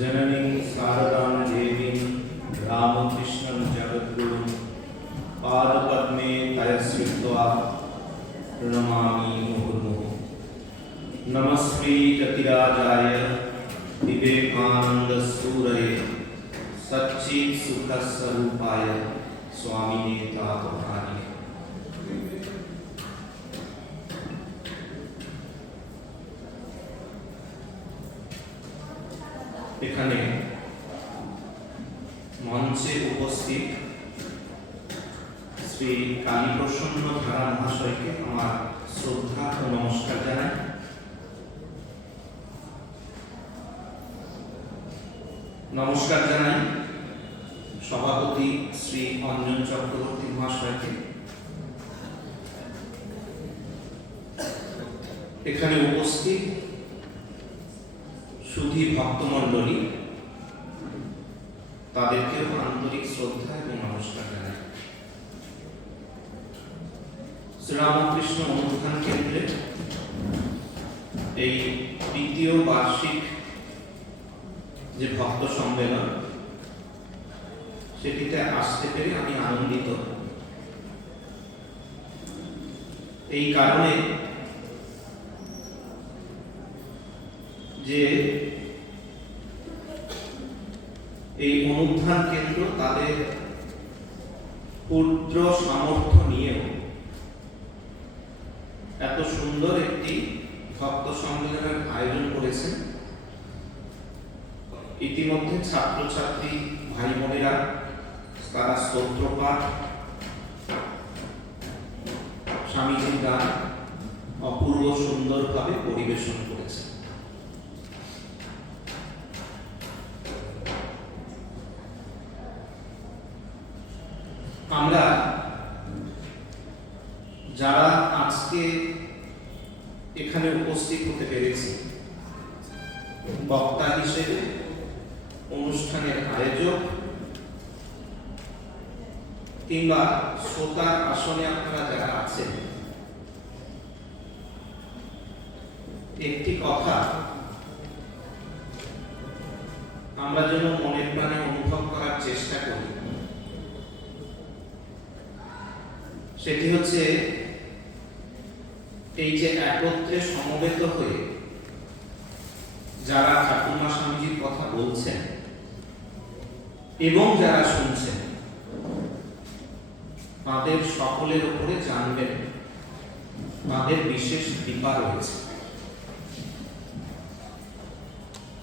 जननीं शारदां देवीं रामकृष्णं जगद्गुरुं पादपद्मे तयस्वित्वा प्रणमामि मुहुर्मुहुः। नमस्ते जतिराजाय विवेकानन्दसूरये सच्चित्सुखस्वरूपाय स्वामिने तापहारिणे। এখানে মঞ্চে উপস্থিত শ্রী কালীপ্রসন্ন ধারা মহাশয়কে আমার শ্রদ্ধা ও নমস্কার জানাই। নমস্কার জানাই সভাপতি শ্রী অঞ্জন চক্রবর্তী মহাশয়কে। এখানে উপস্থিত সুধী ভক্তমণ্ডলী তাদেরকেও আন্তরিক শ্রদ্ধা এবং নমস্কার জানাই। শ্রীরামকৃষ্ণ অনুষ্ঠান কেন্দ্রে এই তৃতীয় বার্ষিক যে ভক্ত সম্মেলন, সেটিতে আসতে পেরে আমি আনন্দিত। এই কারণে যে এই অনুধান কেন্দ্র তাদের ক্ষুদ্র সামর্থ্য নিয়েও এত সুন্দর একটি ভক্ত সম্মেলনের আয়োজন করেছেন। ইতিমধ্যে ছাত্রছাত্রী ভাই বোনেরা তারা স্তোত্র পাঠ, স্বামীজির গান অপূর্ব সুন্দরভাবে পরিবেশন করেছে। আমরা যারা আজকে এখানে উপস্থিত হতে পেরেছি, বক্তা হিসেবে, অনুষ্ঠানের আয়োজক কিংবা শ্রোতার আসনে আপনারা যারা আছেন, একটি কথা আমরা যেন মনের প্রাণে অনুভব করার চেষ্টা করি। সেটি হচ্ছে এই যে একত্রে সমবেত হয়ে যারা ঠাকুরমা স্বামীজির কথা বলছেন এবং যারা শুনছেন, তাদের সকলের উপরে জানবেন তাদের বিশেষ কৃপা রয়েছে।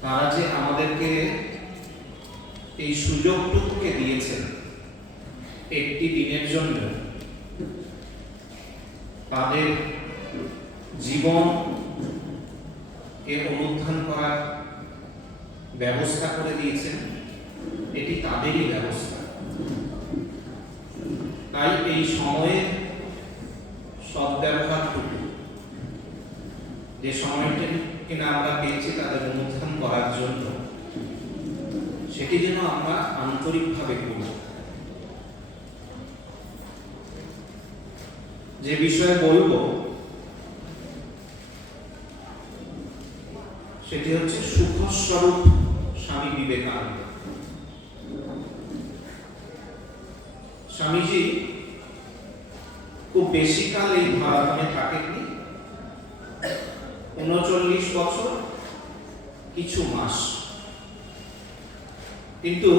তারা যে আমাদেরকে এই সুযোগটুকুকে দিয়েছেন একটি দিনের জন্য, তাদের জীবন অনুধান করার ব্যবস্থা করে দিয়েছেন, এটি তাদেরই ব্যবস্থা। তাই এই সময়ে সদ্ব্যবহারটুকু, যে সময়টা কিনা আমরা পেয়েছি তাদের অনুধান করার জন্য, সেটি যেন আমরা আন্তরিকভাবে করি। যে বিষয়ে বলবো সেটি হচ্ছে সুখস্বরূপ স্বামী বিবেকানন্দ। স্বামীজি খুব বেশি কাল এই ভারতনে থাকেননি, 39 বছর কিছু মাস। কিন্তু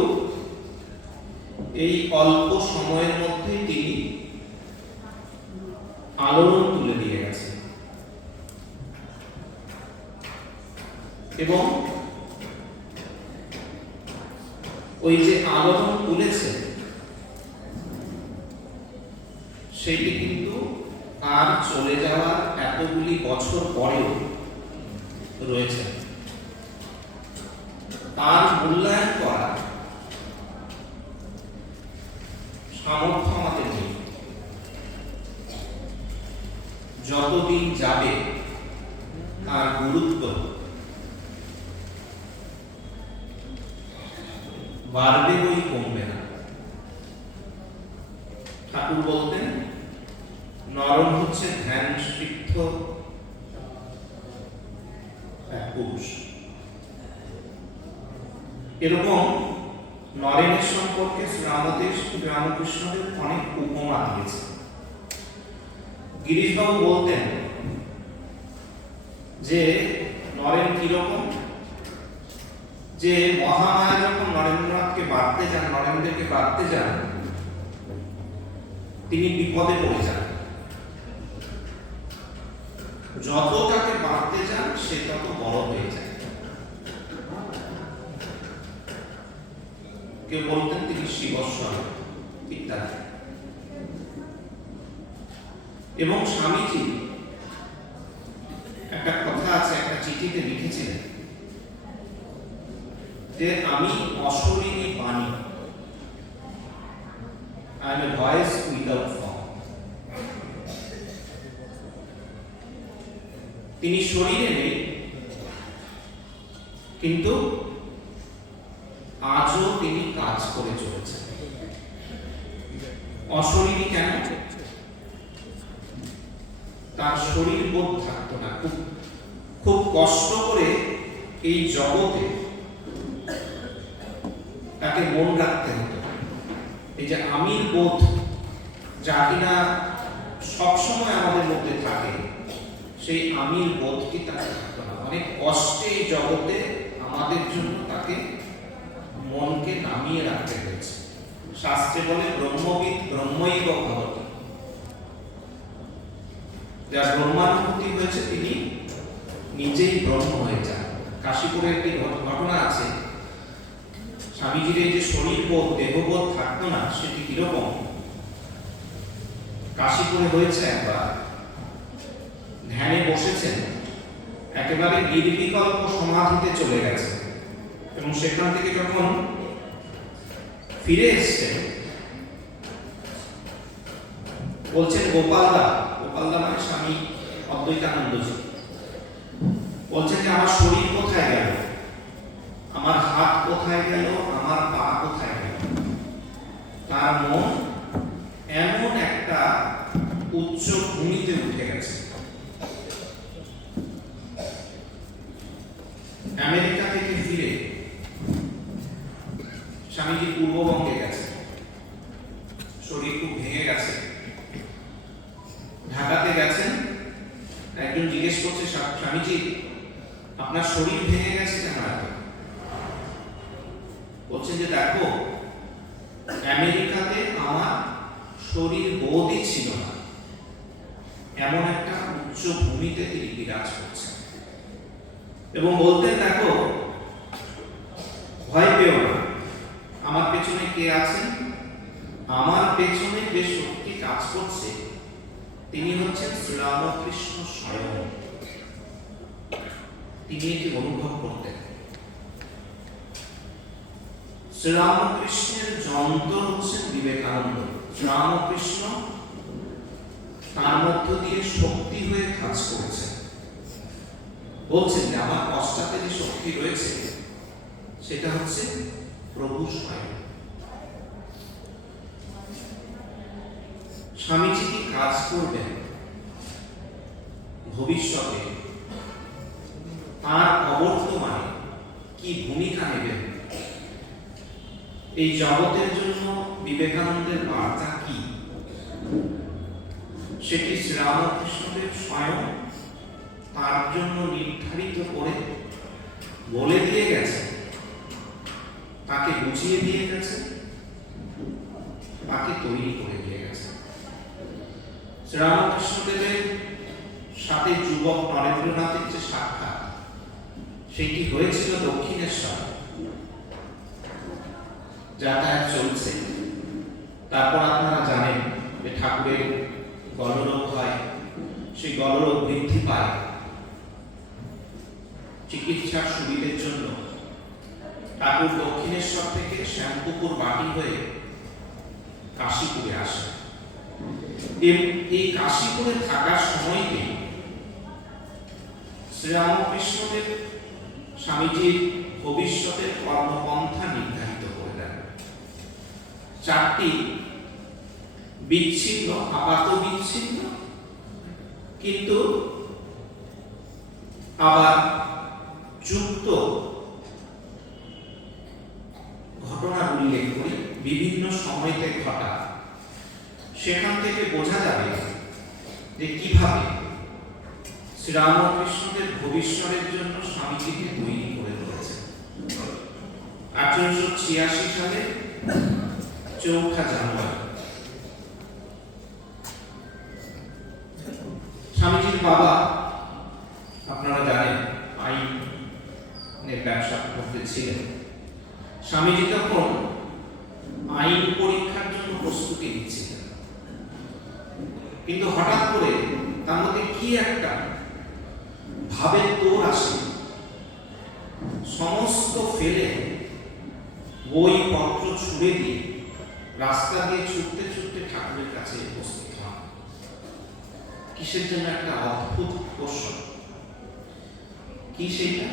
এই অল্প সময়ের মধ্যে তিনি আলোড়ন তুলে দিয়ে গেছে এবং ওই যে আলোড়ন তুলেছে সেইটি কিন্তু আর চলে যাওয়ার এতগুলি বছর পরেও রয়েছে। তার মূল্যায়ন করা সামর্থ্য আমাদের নেই। যতদিন যাবে তার গুরুত্ব বাড়বে, বই কমবে না। ঠাকুর বলতেন, নরম হচ্ছে ধ্যান সিদ্ধ এক পুরুষ। এরকম নরেনের সম্পর্কে রামকৃষ্ণদেব অনেক উপমা দিয়েছে। গিরিশবাবু বলতেন যে নরেন কিরকম, যে মহামায়া যখন নরেন্দ্রনাথকে বাঁধতে যান, নরেন্দ্রকে বাঁধতে যান, তিনি বিপদে পড়ে যান। যত তাকে বাঁধতে যান সে তত বড় হয়ে যায়। কেউ বলতেন তিনি শিবস্বর ইত্যাদি। এবং স্বামীজি একটা কথা আছে, একটা চিঠিতে লিখেছিলেন যে আমি অশরীরী বাণী, I M A voice without form. তিনি শরীরে নেই, কিন্তু আজও তিনি কাজ করে চলেছেন। অশরীরী কেন? তার শরীর বোধ থাকতো না, খুব কষ্ট করে এই জগতে তাকে মন রাখতে হতো। এই যে আমির বোধ, যা কিনা সবসময় আমাদের মধ্যে থাকে, সেই আমির বোধটি তাকে থাকতো না। অনেক কষ্টে এই জগতে আমাদের জন্য তাকে মনকে নামিয়ে রাখতে হয়েছে। শাস্ত্রে বলে ব্রহ্মবিদ ব্রহ্মৈব ভবতি, যার ব্রহ্মানুভূতি হয়েছে তিনি নিজেই ব্রহ্ম হয়ে যান। কাশীপুরে একটি ঘটনা আছে, স্বামীজির এই যে শরীর বোধ দেহবোধ থাকতো না, সেটি কিরকম? কাশীপুরে হয়েছে একবার, ধ্যানে বসেছেন, একেবারে নির্বিকল্প সমাধিতে চলে গেছে, এবং সেখান থেকে যখন ফিরে এসছেন বলছেন গোপালদা মানে স্বামী অদ্বৈতানন্দজি, বলছেন যে আমার শরীর কোথায় গেল, আমার হাত কোথায় গেল, আমার পা কোথায় গেল? তার মন এমন একটা উচ্চ ভূমিতে উঠে গেছে। আমেরিকা থেকে ফিরে স্বামীজি পূর্ববঙ্গে গেছে, শরীর খুব ভেঙে গেছে। ঢাকাতে গেছেন, একজন জিজ্ঞেস করছে স্বামীজি আপনার শরীর ভেঙে গেছে কেন? বলছেন যে দেখো, আমেরিকাতে আমার শরীর বোধই ছিল না, এমন একটা উচ্চ ভূমিতে তিনি বিরাজ করছেন। এবং বলতেন দেখো, ভয় পেও না, আমার পেছনে কে আছেন? আমার পেছনে যে শক্তি কাজ করছে তিনি হচ্ছেন শ্রীরামকৃষ্ণ স্বয়ং। তিনি এটি অনুভব করতেন। শ্রীরামকৃষ্ণের যন্ত্র হচ্ছেন বিবেকানন্দ। শ্রীরামকৃষ্ণ তার মধ্য দিয়ে শক্তি হয়ে কাজ করেছেন। বলছেন যে আমার পশ্চাতে যে শক্তি রয়েছে সেটা হচ্ছে প্রভু স্বয়ং। স্বামীজি কি কাজ করবেন ভবিষ্যতে, তার অবর্তমানে কি ভূমিকা নেবেন, এই জগতের জন্য বিবেকানন্দের বার্তা কি, সেটি শ্রীরামকৃষ্ণদেব স্বয়ং তার জন্য নির্ধারিত করে বলে দিয়ে গেছে, তাকে বুঝিয়ে দিয়ে গেছে, তাকে তৈরি করে দিয়ে গেছে। শ্রীরামকৃষ্ণদেবের সাথে যুবক নরেন্দ্রনাথের যে সাক্ষাৎ, সেটি হয়েছিল দক্ষিণেশ্বর। যাতায়াত চলছে, তারপর আপনারা জানেন যে ঠাকুরের গলরোগ হয়, সেই গলরোগ বৃদ্ধি পায়। চিকিৎসার সুবিধের জন্য ঠাকুর দক্ষিণেশ্বর থেকে শ্যামপুকুর বাটি হয়ে কাশীপুরে আসে। এই কাশীপুরে থাকার সময়তে শ্রীরামকৃষ্ণদেব স্বামীজির ভবিষ্যতের কর্মপন্থা নির্ধারিত করে দেন। 4টি বিচ্ছিন্ন, আপাত বিচ্ছিন্ন, কিন্তু আবার যুক্ত উল্লেখ করি বিভিন্ন সময়তে ঘটা, সেখান থেকে বোঝা যাবে যে কিভাবে শ্রীরামকৃষ্ণদের ভবিষ্যতের জন্য স্বামীজিকে তৈরি করে তুলেছে। 1886 সালে 4 জানুয়ারি স্বামীজির বাবা, আপনারা জানেন, আইনের ব্যবসা করতে ছিলেন। স্বামীজি তখন আইন পরীক্ষার জন্য প্রস্তুতি নিচ্ছিলেন, কিন্তু হঠাৎ করে তার মধ্যে কি একটা ভাবের তোর আসে, সমস্ত ফেলে বই পত্র ছুড়ে দিয়ে রাস্তা দিয়ে ছুটতে ছুটতে ঠাকুরের কাছে উপস্থিত হন। কিসের জন্য? একটা অদ্ভুত প্রশ্ন। কি সেইটা?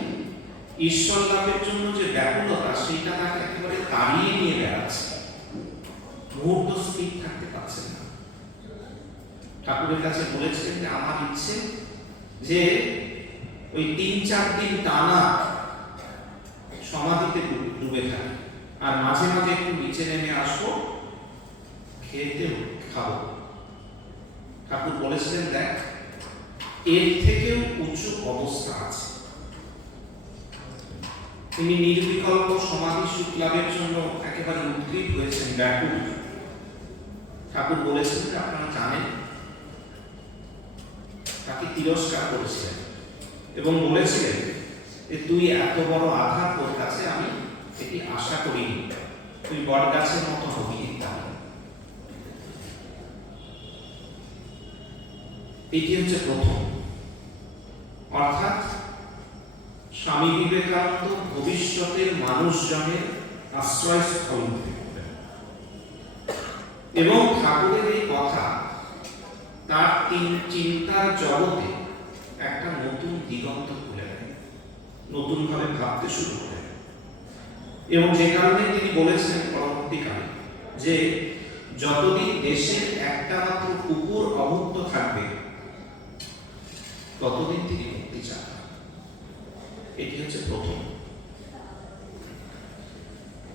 ঈশ্বর লাভের জন্য যে ব্যাকুলতা, সেইটা তাকে একেবারে তাড়িয়ে নিয়ে বেড়াচ্ছে, মুহূর্ত স্থির থাকতে পারছে না। ঠাকুরের কাছে বলেছিলেন যে আমার ইচ্ছে যে ওই 3-4 দিন টানা সমাধিতে ডুবে থাকে, আর মাঝে মাঝে একটু নিচে নেমে আসবো, খেতে খাবো। ঠাকুর বলেছিলেন, দেখ, এর থেকেও উঁচু অবস্থা আছে। তিনি নির্বিকল্প সমাধি সুখ লাভের জন্য একেবারে উদ্গ্রীব হয়েছেন, ব্যাকুল। ঠাকুর বলেছেন যে আপনারা জানেন, তাকে তিরস্কার করেছিলেন এবং বলেছিলেন যে তুই এত বড় আঘাত তোর কাছে আমি এটি আশা করিনি, তুই বট গাছের মতো হবি ইত্যাদি। এটি হচ্ছে প্রথম, অর্থাৎ স্বামী বিবেকানন্দ ভবিষ্যতের মানুষজনের আশ্রয়স্থল হতে হবে, এবং ঠাকুরের এই কথা তার চিন্তার জগতে একটা নতুন দিগন্ত খুলে দেয়, নতুন ভাবে ভাবতে শুরু করে। এবং যে কারণে তিনি বলেছেন পরবর্তীকালে যে যতদিন দেশের একটা মাত্র কুকুর অভুক্ত থাকবে ততদিন তিনি মুক্তি চান। এটি হচ্ছে প্রথম।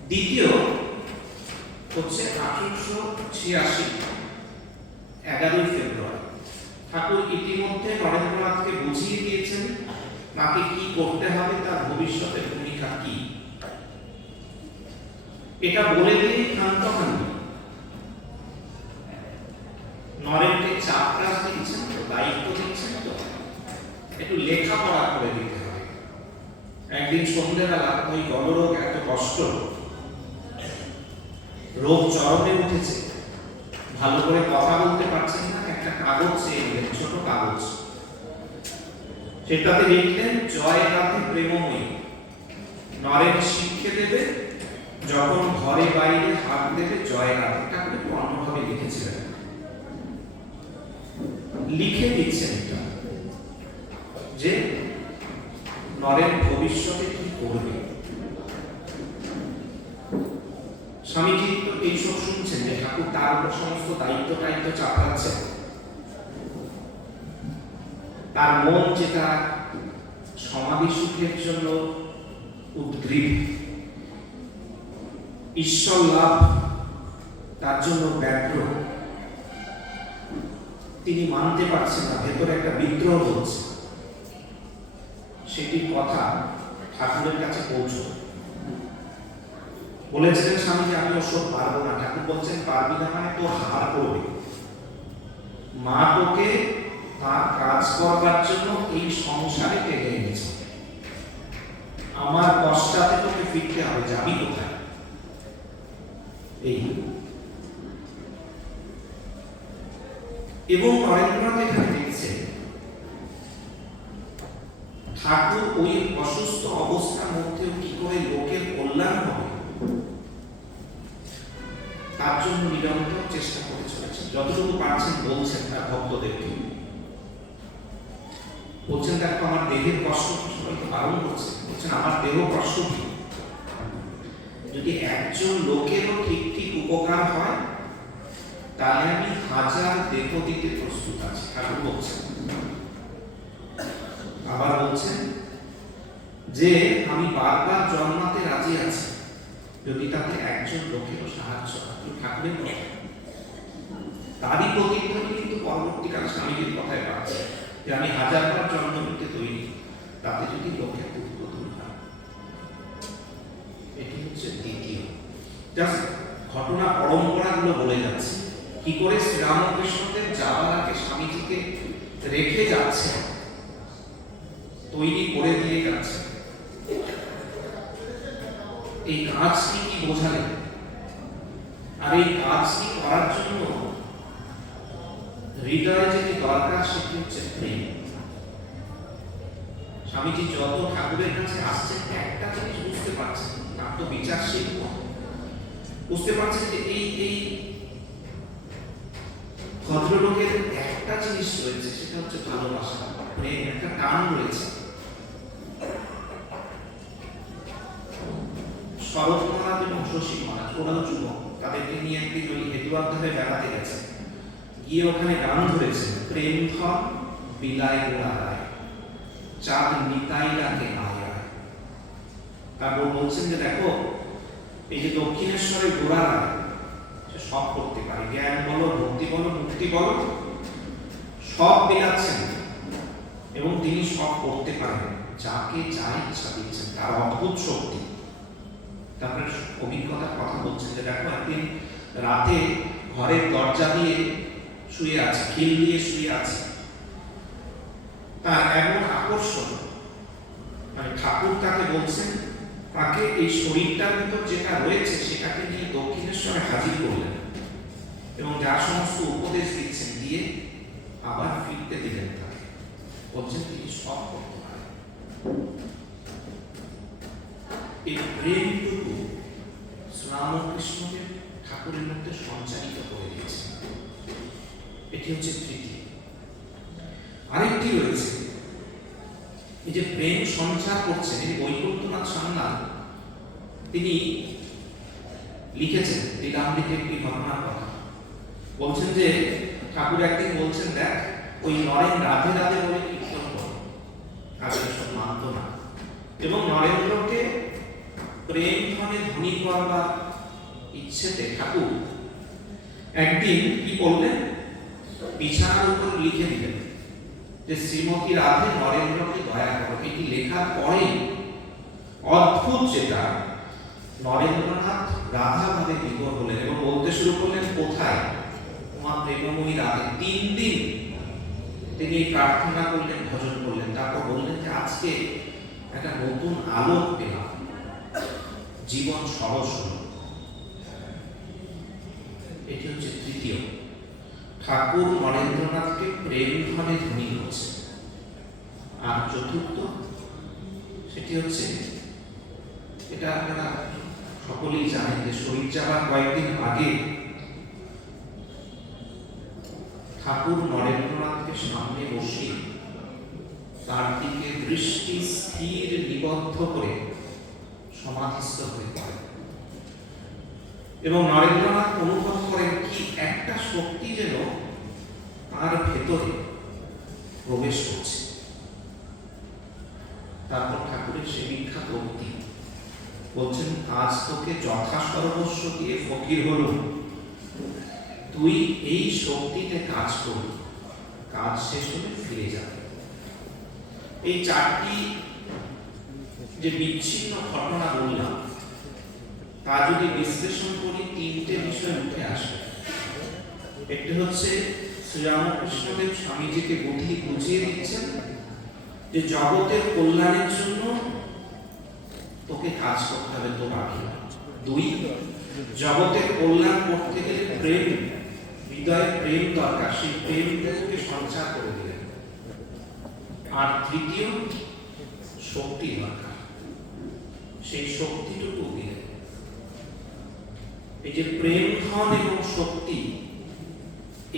দ্বিতীয় হচ্ছে 1886 11 ফেব্রুয়ারি ঠাকুর ইতিমধ্যে নরেন্দ্রনাথকে বুঝিয়ে দিয়েছেন তাকে কি করতে হবে, তার ভবিষ্যতের ভূমিকা কি। এটা বলে দিয়ে ক্ষান্ত হননি, নরেনকে চাপরাস দিচ্ছেন তো, দায়িত্ব দিচ্ছেন তো, একটু লেখাপড়া করে দিতে হবে। একদিন সন্ধ্যেবেলা ওই গলরোগ এত কষ্ট, রোগ চরমে উঠেছে, ভালো করে কথা বলতে পারছেন না, একটা কাগজ চেয়ে এলেন, ছোট কাগজ, সেটাতে লিখলেন জয় রাধে প্রেমময়ী, নরেন শিক্ষে দেবে, যখন ঘরে বাইরে হাত দেবে জয় রাধে। ঠাকুর একটু অন্যভাবে লিখেছিলেন, লিখে দিচ্ছেন এটা যে নরেন ভবিষ্যতে কি করবে। স্বামীজি তো এইসব শুনছেন যে ঠাকুর তার উপর সমস্ত দায়িত্ব চাপাচ্ছেন, তার মন যেটা সমাধি সুখের জন্য উদ্গ্রীব, ঈশ্বর লাভ তার জন্য ব্যগ্র, তিনি মানতে পারছেন না, ভেতরে একটা বিদ্রোহ হচ্ছে। সেটি কথা ঠাকুরের কাছে পৌঁছল। বলেছিলেন স্বামীজি আমি ওসব পারবো না। ঠাকুর বলছেন পারবি না মানে তোর হার করবে, মা তোকে তার কাজ করবার জন্য এই সংসারে টেনে এনেছে, আমার পশ্চাতে তোকে ফিরতে হবে, যাবি কোথায়? এই এবং নরেন্দ্রনাথ এখানে দেখছে ঠাকুর ওই অসুস্থ অবস্থার মধ্যেও কি করে লোকের কল্যাণ হবে তার জন্য নিরন্তর চেষ্টা করে চলেছেন, যতটুকু পারছেন বলছেন তার ভক্তদেরকে। বলছেন দেখো আমার দেহের কষ্ট, সবাইকে বারণ করছে, বলছেন আমার দেহ কষ্ট কি, যদি একজন লোকেরও ঠিক ঠিক উপকার হয় তাহলে আমি 1000 দেহ দিতে প্রস্তুত আছি। ঠাকুর বলছেন, আবার বলছেন যে আমি বারবার জন্মাতে রাজি আছি যদি তাতে একজন ঠাকুরের কথা। তারই প্রতিধ্বনি কিন্তু পরবর্তীকালে স্বামীজির কথায় পাচ্ছে যে আমি হাজারবার জন্ম নিতে তৈরি, তাতে যদি লোকের উদ্বোধন হয়। এটি হচ্ছে দ্বিতীয়। জাস্ট ঘটনা পরম্পরাগুলো বলে যাচ্ছে কি করে শ্রীরামকৃষ্ণদেব যাওয়ার আগে স্বামীজিকে রেখে যাচ্ছে, তৈরি করে দিয়ে যাচ্ছে। এই কাজটি কি বোঝালেন? আর এই কাজটি করার জন্য হৃদয়ে যেটি দরকার সেটি হচ্ছে প্রেম। স্বামীজি যত ঠাকুরের কাছে আসছেন একটা জিনিস বুঝতে পারছেন, তার তো বিচারশীল বুঝতে পারছেন যে এই ভদ্রলোকের একটা জিনিস রয়েছে, সেটা হচ্ছে ভালোবাসা, প্রেম, একটা টান রয়েছে। শরৎ মহারাজ এবং শশী মহারাজ ওরাও যুবক, তাদেরকে নিয়ে একদিন ওই হেতুয়ার ধারে বেড়াতে গেছে, গিয়ে ওখানে গান ধরেছে, প্রেম ধর বিলায় গোড়ায় চাঁদ নিতাই ডাকে আয়। তারপর বলছেন যে দেখো এই যে দক্ষিণেশ্বরের গোড়ায় সে সব করতে পারে, জ্ঞান বলো, ভক্তি বলো, মুক্তি বলো, সব বিলাচ্ছেন এবং তিনি সব করতে পারেন, যাকে যা ইচ্ছা দিচ্ছেন, তার অদ্ভুত শক্তি। তারপরে অভিজ্ঞতার কথা বলছেন যে দেখো একদিন রাতে ঘরের দরজা দিয়ে শুয়ে আছে, খিল দিয়ে শুয়ে আছে, তার এমন আকর্ষণ, মানে ঠাকুর তাকে বলছেন তাকে এই শরীরটার ভিতর যেটা রয়েছে সেটাকে নিয়ে দক্ষিণেশ্বরে হাজির করলেন এবং যা সমস্ত উপদেশ দিচ্ছেন দিয়ে আবার ফিরতে দিলেন তাকে, বলছেন তিনি সব করতে পারেন। এই প্রেমটুকু শ্রীরামকৃষ্ণকে ঠাকুরের মধ্যে সঞ্চারিত করে দিয়েছে। এটি হচ্ছে তৃতীয়। আরেকটি রয়েছে, এই যে প্রেম সঞ্চার করছেন, এই বৈকুণ্ঠনাথ সান্যাল তিনি লিখেছেন লীলামৃতে একটি ঘটনার কথা। বলছেন যে ঠাকুর একদিন বলছেন দেখ ওই নরেন রাধে রাধে বলে কীর্তন করো, তাদের সব মানত না, এবং নরেন্দ্রকে প্রেম ধনে ধনী করবার ইচ্ছেতে ঠাকুর একদিন কি করলেন, বিছানার উপর লিখে দিলেন যে শ্রীমতী রাধে নরেন্দ্রকে দয়া করো। এটি লেখার পরেই অদ্ভুত যেটা, নরেন্দ্রনাথ রাধা ভাবে বিভোর হলেন এবং বলতে শুরু করলেন কোথায় তোমার প্রেমময়ী রাধে। 3 দিন তিনি প্রার্থনা করলেন, ভজন করলেন, তারপর বললেন যে আজকে একটা নতুন আলোক পেলাম, জীবন সহজ হল। এটি হচ্ছে তৃতীয়, ঠাকুর নরেন্দ্রনাথকে প্রেম ধনে ধনী করছে। আর চতুর্থ সেটি হচ্ছে, এটা আপনারা সকলেই জানেন যে শরীর যাবার কয়েকদিন আগে ঠাকুর নরেন্দ্রনাথকে সামনে বসিয়ে তার দিকে দৃষ্টি স্থির নিবদ্ধ করে সমাধিস্থ হয়ে পড়ে এবং নরেন্দ্রনাথ অনুভব করেন কি একটা শক্তি যেন তার ভেতরে প্রবেশ করছে। তারপর ঠাকুরের সে বিখ্যাত উক্তি বলছেন, আজ তোকে যথা সর্বস্ব দিয়ে ফকির হল, তুই এই শক্তিতে কাজ করবি, কাজ শেষ হলে ফিরে যাবে। এই 4টি যে বিচ্ছিন্ন ঘটনা বললাম তা যদি বিশ্লেষণ করি 3টে বিষয় উঠে আসবে। একটি হচ্ছে শ্রীরামকৃষ্ণদেব স্বামীজিকে বুঝিয়ে দিচ্ছেন যে জগতের কল্যাণের জন্য তোকে কাজ করতে হবে, তো বাকি না। 2, জগতের কল্যাণ করতে গেলে প্রেম, হৃদয়ে প্রেম দরকার, সেই প্রেমটাকে সঞ্চার করে দিলেন। আর 3, শক্তি দরকার, সেই শক্তিটুকু দিলেন। এই যে প্রেম ধন এবং শক্তি,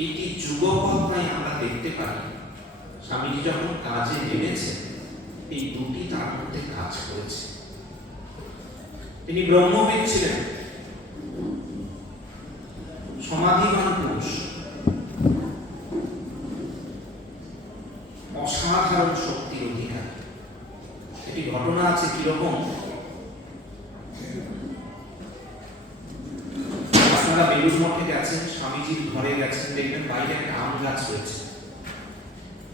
এইটি যুগপৎ আমরা দেখতে পারি স্বামীজি যখন কাজে নেমেছেন এই দুটি তার মধ্যে কাজ করেছে। তিনি ব্রহ্মবিদ ছিলেন, সমাধিমান পুরুষ, অসাধারণ শক্তির অধিকার। একটি ঘটনা আছে কিরকম, আপনারা বেলুড় মঠে গেছেন, স্বামীজির ঘরে গেছেন, দেখবেন বাইরে একটা আম গাছ রয়েছে।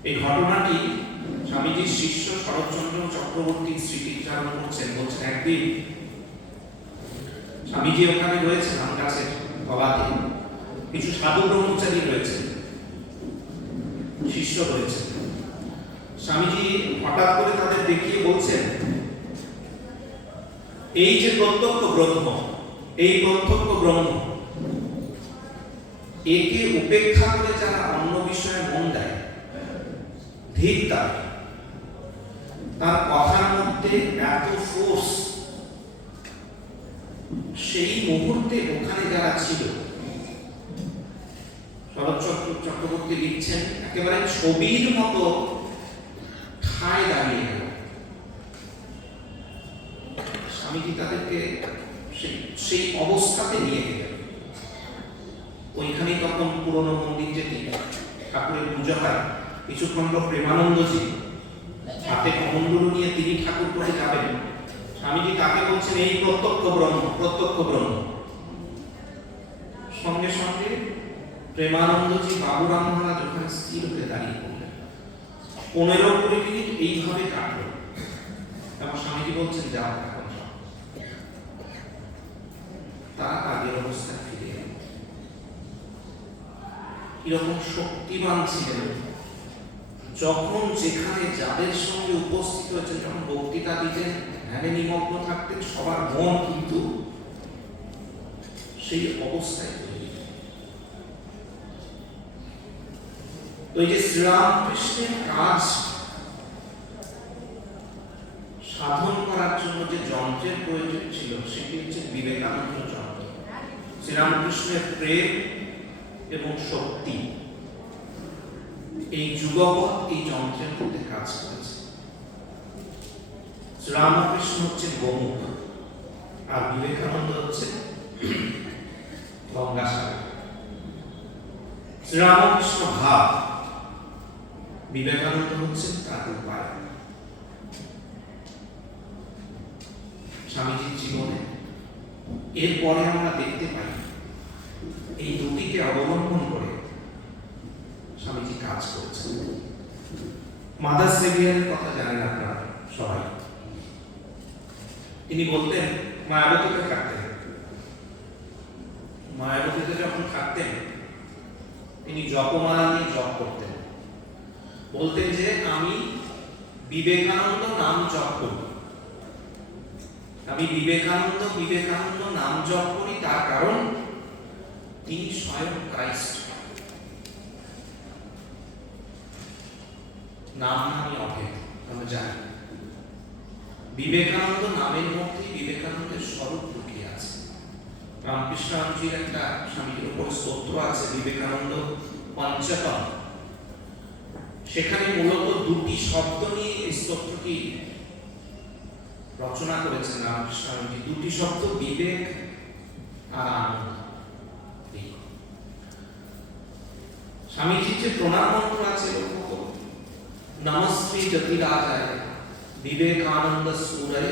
এই ঘটনাটি স্বামীজির শিষ্য শরৎচন্দ্র চক্রবর্তী স্মৃতিচারণ করছেন। বলছেন একদিন স্বামীজি ওখানে রয়েছেন আম গাছের তলাতে, কিছু সাধু ব্রহ্মচারী রয়েছে, শিষ্য রয়েছে। স্বামীজি হঠাৎ করে তাদের দেখিয়ে বলছেন, এই যে প্রত্যক্ষ ব্রহ্ম, এই প্রত্যক্ষ ব্রহ্ম, একে উপেক্ষা করে যারা অন্য বিষয়ে মন দেয়, ঠিক তার কথার মধ্যে এত ফোর্স, সেই মুহূর্তে ওখানে যারা ছিল, শরৎ চক্রবর্তী লিখছেন, একেবারে ছবির মতো ঠায় দাঁড়িয়ে গেল। স্বামীজি তাদেরকে সেই অবস্থাতে নিয়ে গেলেন। ওইখানে তখন পুরনো মন্দির যেটি ঠাকুরের পুজো হয়, কিছুক্ষণ পর প্রেমানন্দজি হাতে কমণ্ডলু নিয়ে তিনি ঠাকুর করে যাবেন। স্বামীজি তাকে বলছেন, এই প্রত্যক্ষ ব্রহ্ম, প্রত্যক্ষ ব্রহ্ম। সঙ্গে সঙ্গে প্রেমানন্দজি বাবুরাম মহারাজ ওখানে স্থির হয়ে দাঁড়িয়ে পড়লেন। 15-20 মিনিট এইভাবে কাটল। এবং স্বামীজি বলছেন, যাও এখন যাও। তারা আগের অবস্থায় ফিরে এলেন। কিরকম শক্তিমান ছিলেন! যখন যেখানে যাদের সঙ্গে উপস্থিত হয়েছেন, যখন বক্তৃতা দিতেন, ধ্যানে নিমগ্ন থাকতেন, সবার মন কিন্তু সেই অবস্থায় তৈরি। তো এই যে শ্রীরামকৃষ্ণের কাজ সাধন করার জন্য যে যন্ত্রের প্রয়োজন ছিল, সেটি হচ্ছে বিবেকানন্দ যন্ত্র। শ্রীরামকৃষ্ণের প্রেম এবং শক্তি, এই যুগপৎ এই যন্ত্রের মধ্যে কাজ করেছে। শ্রীরামকৃষ্ণ হচ্ছে গোমুখ, আর বিবেকানন্দ হচ্ছে গঙ্গাসাগর। শ্রীরামকৃষ্ণ ভাব, বিবেকানন্দ হচ্ছে তার উপায়। স্বামীজির জীবনে এরপরে আমরা দেখতে পাই, এই দুটিকে অবলম্বন করে স্বামীজি কাজ করেছেন। মাদার সেভিয়ারের কথা জানেন আপনারা সবাই। তিনি বলতেন, মায়াবতীতে থাকতেন। মায়াবতীতে যখন থাকতেন, তিনি জপমালা নিয়ে জপ করতেন। বলতেন যে, আমি বিবেকানন্দ নাম জপ করি, আমি বিবেকানন্দ বিবেকানন্দ নাম জপ করি, তার কারণ তিনি স্বয়ং ক্রাইস্ট। নাম নামই অভেদ, আমরা জানি। বিবেকানন্দ নামের মধ্যে বিবেকানন্দের স্বরূপ লুকিয়ে আছে। রামকৃষ্ণজির একটা স্বামীজির উপর স্তোত্র আছে, বিবেকানন্দ পঞ্চতম। সেখানে মূলত দুটি শব্দ নিয়ে এই স্তোত্রটি রচনা করেছেন রামকৃষ্ণজি। দুটি শব্দ, বিবেক আর আনন্দ। স্বামীজির যে প্রণাম মন্ত্র আছে, নমস্তে জ্যোতিরাজায় বিবেকানন্দ সুরয়ে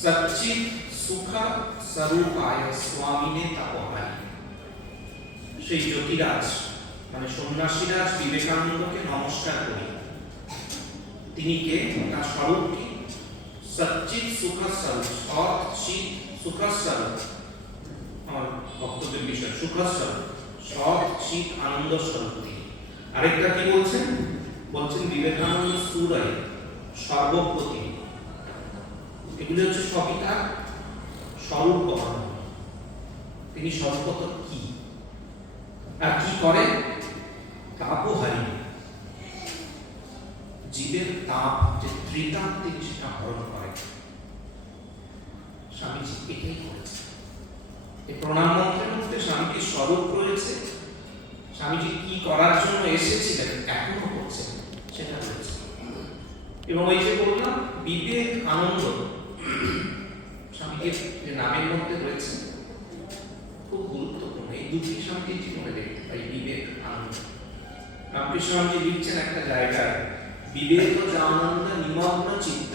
সচ্চিৎ সুখ স্বরূপায় স্বামিনে তাপহারি। সেই জ্যোতিরাজ মানে সন্ন্যাসীরাজ বিবেকানন্দকে নমস্কার করি। তিনি কে? তার স্বরূপ কি? সচ্চিৎ সুখ স্বরূপ, সৎ চিৎ সুখ স্বরূপ। আমার বক্তব্যের বিষয় সুখ স্বরূপ, সৎ চিৎ আনন্দ স্বরূপ। আরেকটা কি বলছেন? বলছেন বিবেকানন্দ সুরয় সর্বপ্রতি। এগুলি হচ্ছে সবই তার স্বরূপ বর্ণনা। তিনি সর্বত কি আর কি করে? তাপহারি, জীবের তাপ যে ত্রিতাপ, তিনি সেটা হরণ করে। স্বামীজি এটাই করেছে। এই প্রণাম মন্ত্রের মধ্যে স্বামীজির স্বরূপ রয়েছে। স্বামীজি কি করার জন্য এসেছিলেন, এখনো করছেন, সেটা রয়েছে। এবং ওই যে বললাম বিবেক আনন্দ, স্বামীজির যে নামের মধ্যে রয়েছে, খুব গুরুত্বপূর্ণ। এই দুটি স্বামীজির জীবনে দেখতে পাই, বিবেক আনন্দ। রামকৃষ্ণজি লিখছেন একটা জায়গায়, বিবেক জানন্দ নিমগ্ন চিত্ত,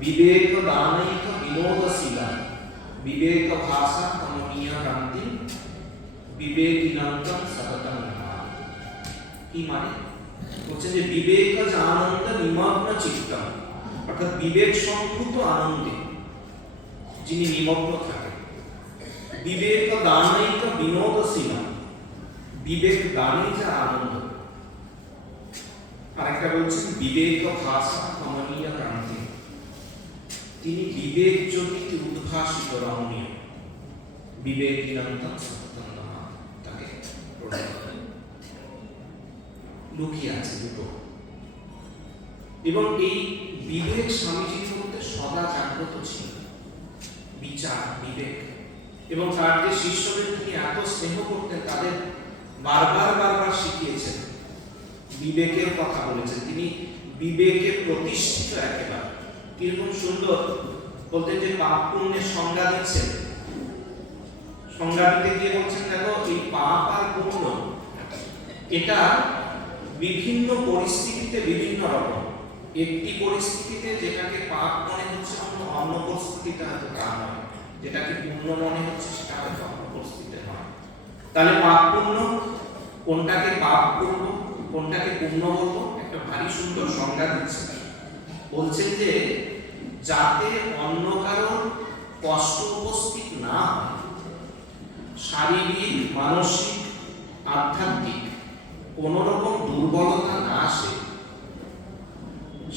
বিবেক দানৈক বিনোদশীলা, বিবেক ভাষা কমনীয় ক্রান্তি বিবেকিনান্তম সততম নমামি। কি মানে? বলছেন যে বিবেক আনন্দ নিমগ্ন চিত্তম, অর্থাৎ বিবেক সম্ভূত আনন্দে যিনি নিমগ্ন থাকেন। বিবেক দানৈক বিনোদশীলা, বিবেক দানে যা আনন্দ। আরেকটা বলছেন বিবেক ভাষা কমনীয় ক্রান্তি, তিনি বিবেক জ্যোতিতে উদ্ভাসিত রমণীয়। বিবেকিনান্তম সততম নমামি, তাকে প্রণাম করেন। লুকিয়ে আছে দুটো, এবং এই বিবেক স্বামীজির মধ্যে সদা জাগ্রত ছিল। বিচার, বিবেক, এবং তার যে শিষ্যদের তিনি এত স্নেহ করতেন, তাদের বারবার শিখিয়েছেন, বিবেকের কথা বলেছেন। তিনি বিবেকে প্রতিষ্ঠিত একেবারে। কিরকম সুন্দর বলতেন যে পাপ পুণ্যের সংজ্ঞা দিচ্ছেন, সংজ্ঞা দিতে গিয়ে বলছেন দেখো এই পাপ আর পুণ্য এটা বিভিন্ন পরিস্থিতিতে বিভিন্ন রকম। একটি পরিস্থিতিতে যেটাকে পাপ মনে হচ্ছে অন্য পরিস্থিতিতে হয়তো তা নয়, যেটাকে পুণ্য মনে হচ্ছে সেটা হয়তো অন্য পরিস্থিতিতে নয়। তাহলে পাপ পুণ্য, কোনটাকে পাপ করবো কোনটাকে পুণ্য বলবো, একটা ভারী সুন্দর সংজ্ঞা দিচ্ছে। বলছেন যে যাতে অন্য কারোর কষ্ট উপস্থিত না হয়, শারীরিক, মানসিক, আধ্যাত্মিক কোন রকম দুর্বলতা না আসে,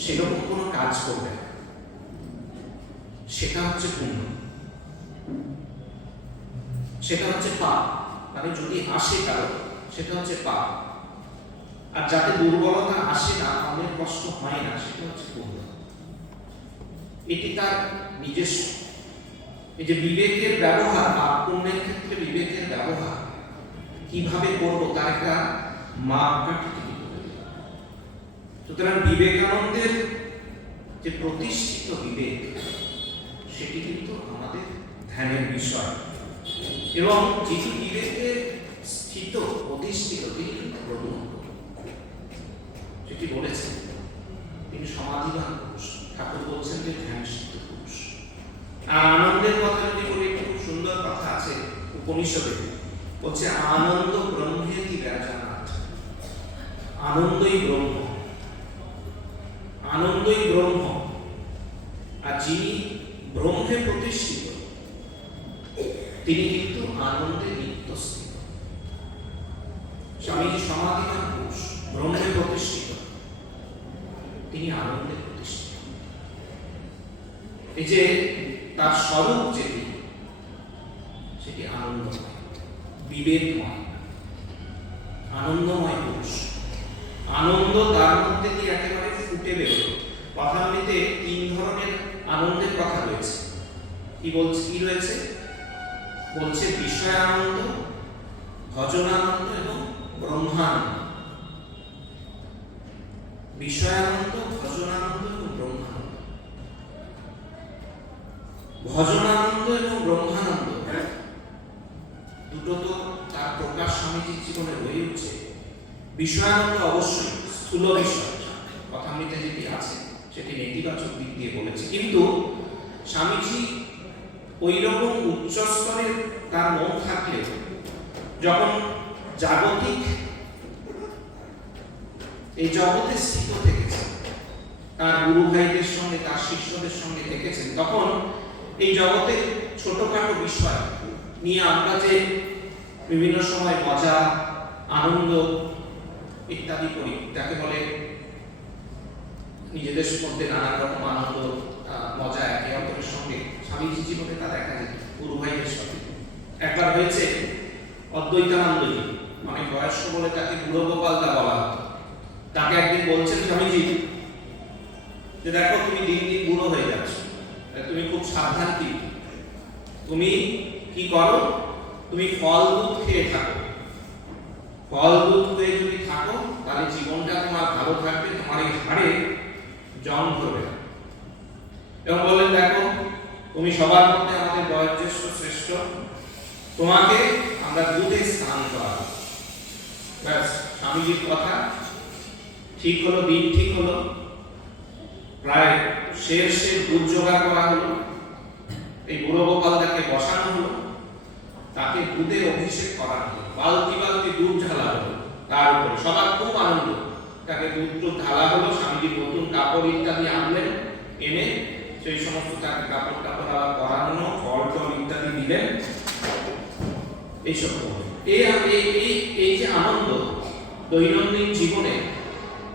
সেরকম কোনো কাজ করবে না, সেটা হচ্ছে পুণ্য। সেটা হচ্ছে পাপ, মানে যদি আসে কারো সেটা হচ্ছে পাপ। আর যাতে দুর্বলতা আসে না, মনের কষ্ট হয় না, সেটা হচ্ছে পুণ্য। এটি তার নিজস্ব। এই যে বিবেকের ব্যবহার, পাপ পুণ্যের ক্ষেত্রে বিবেকের ব্যবহার কিভাবে করবো তার একটা মাপকাঠি তিনি বলে দিলেন। সুতরাং বিবেকানন্দের যে প্রতিষ্ঠিত বিবেক, সেটি কিন্তু আমাদের ধ্যানের বিষয়। এবং যিনি বিবেকে স্থিত, প্রতিষ্ঠিত, তিনি কিন্তু ব্রহ্ম, সেটি বলেছেন। তিনি সমাধিবান পুরুষ, ঠাকুর বলছেন যে ধ্যান সিদ্ধ পুরুষ। আর আনন্দের কথা যদি বলি, খুব সুন্দর কথা আছে উপনিষদে, বলছে আনন্দ ব্রহ্মেতি ব্যাজানাথ, আনন্দই ব্রহ্ম, আনন্দই ব্রহ্ম। আর যিনি ব্রহ্মে প্রতিষ্ঠিত, তিনি কিন্তু আনন্দে নিত্যস্থিত। স্বামীজি সমাধিবান পুরুষ, ব্রহ্মে প্রতিষ্ঠিত, তিনি আনন্দে প্রতিষ্ঠিত। এই যে তার স্বরূপ যেটি, সেটি আনন্দময়, বিবেকময়, আনন্দময় পুরুষ। আনন্দ তার মধ্যে দিয়ে একেবারে ফুটে বেরোল। কথামৃতে 3 ধরনের আনন্দের কথা রয়েছে। কি বলছে, কি রয়েছে? বলছে বিষয় আনন্দ, ভজনানন্দ এবং ব্রহ্মানন্দ। বিষয়ানন্দ, ভজনানন্দ এবং ব্রহ্মানন্দ। ভজনানন্দ এবং ব্রহ্মানন্দ দুটো তো তার প্রকাশ স্বামীজির জীবনে রয়ে উঠছে। বিষয়ানন্দ অবশ্যই স্থূল বিষয়, কথামৃতে যেটি আছে সেটি নেতিবাচক দিক দিয়ে বলেছে, কিন্তু স্বামীজি ওই রকম উচ্চ স্তরের তার মন থাকলেও যখন জাগতিক এই জগতে স্থিত থেকেছেন, তার গুরু ভাইদের সঙ্গে, তার শিষ্যদের সঙ্গে থেকেছেন, তখন এই জগতে ছোটখাটো বিষয় নিয়ে আমরা যে বিভিন্ন সময় মজা, আনন্দ ইত্যাদি করি, যাকে বলে নিজেদের মধ্যে নানা রকম আনন্দ, মজা একে অপরের সঙ্গে, স্বামীজি জীবনে তা দেখা যেত গুরু ভাইদের সাথে। একবার হয়েছে অদ্বৈতানন্দজি, অনেক বয়স্ক বলে তাকে বুড়ো গোপাল দা বলা হতো। তাকে একদিন বলছেন স্বামীজি যে দেখো তুমি দিন দিন বুড়ো হয়ে যাচ্ছ, তুমি খুব সাবধান, তুমি কি করো, তুমি ফল দুধ খেয়ে থাকো, ফল দুধ খেয়ে যদি থাকো তাহলে জীবনটা তোমার ভালো থাকবে, তোমার এই হাড়ে জং ধরবে না। এবং বলেন দেখো তুমি সবার মধ্যে আমাদের বয়োজ্যেষ্ঠ শ্রেষ্ঠ, তোমাকে আমরা দুধে স্নান করাবো। ব্যাস, স্বামীজির কথা ঠিক হলো, দিন ঠিক হলো, প্রায় শের দুধ জোগাড় করা হলো, এই বুড়ো গোপালদাকে বসানো হলো, তাকে দুধের অভিষেক করা হলো, বালতি বালতি দুধ ঢালা হলো তার উপরে, সবার খুব আনন্দ। তাকে দুধ ঢালা হলো, স্বামীজি নতুন কাপড় ইত্যাদি আনলেন, এনে সেই সমস্ত তাকে কাপড় টাপড় আবার পরানো, ফল টল ইত্যাদি দিলেন, এইসব এই যে আনন্দ দৈনন্দিন জীবনে।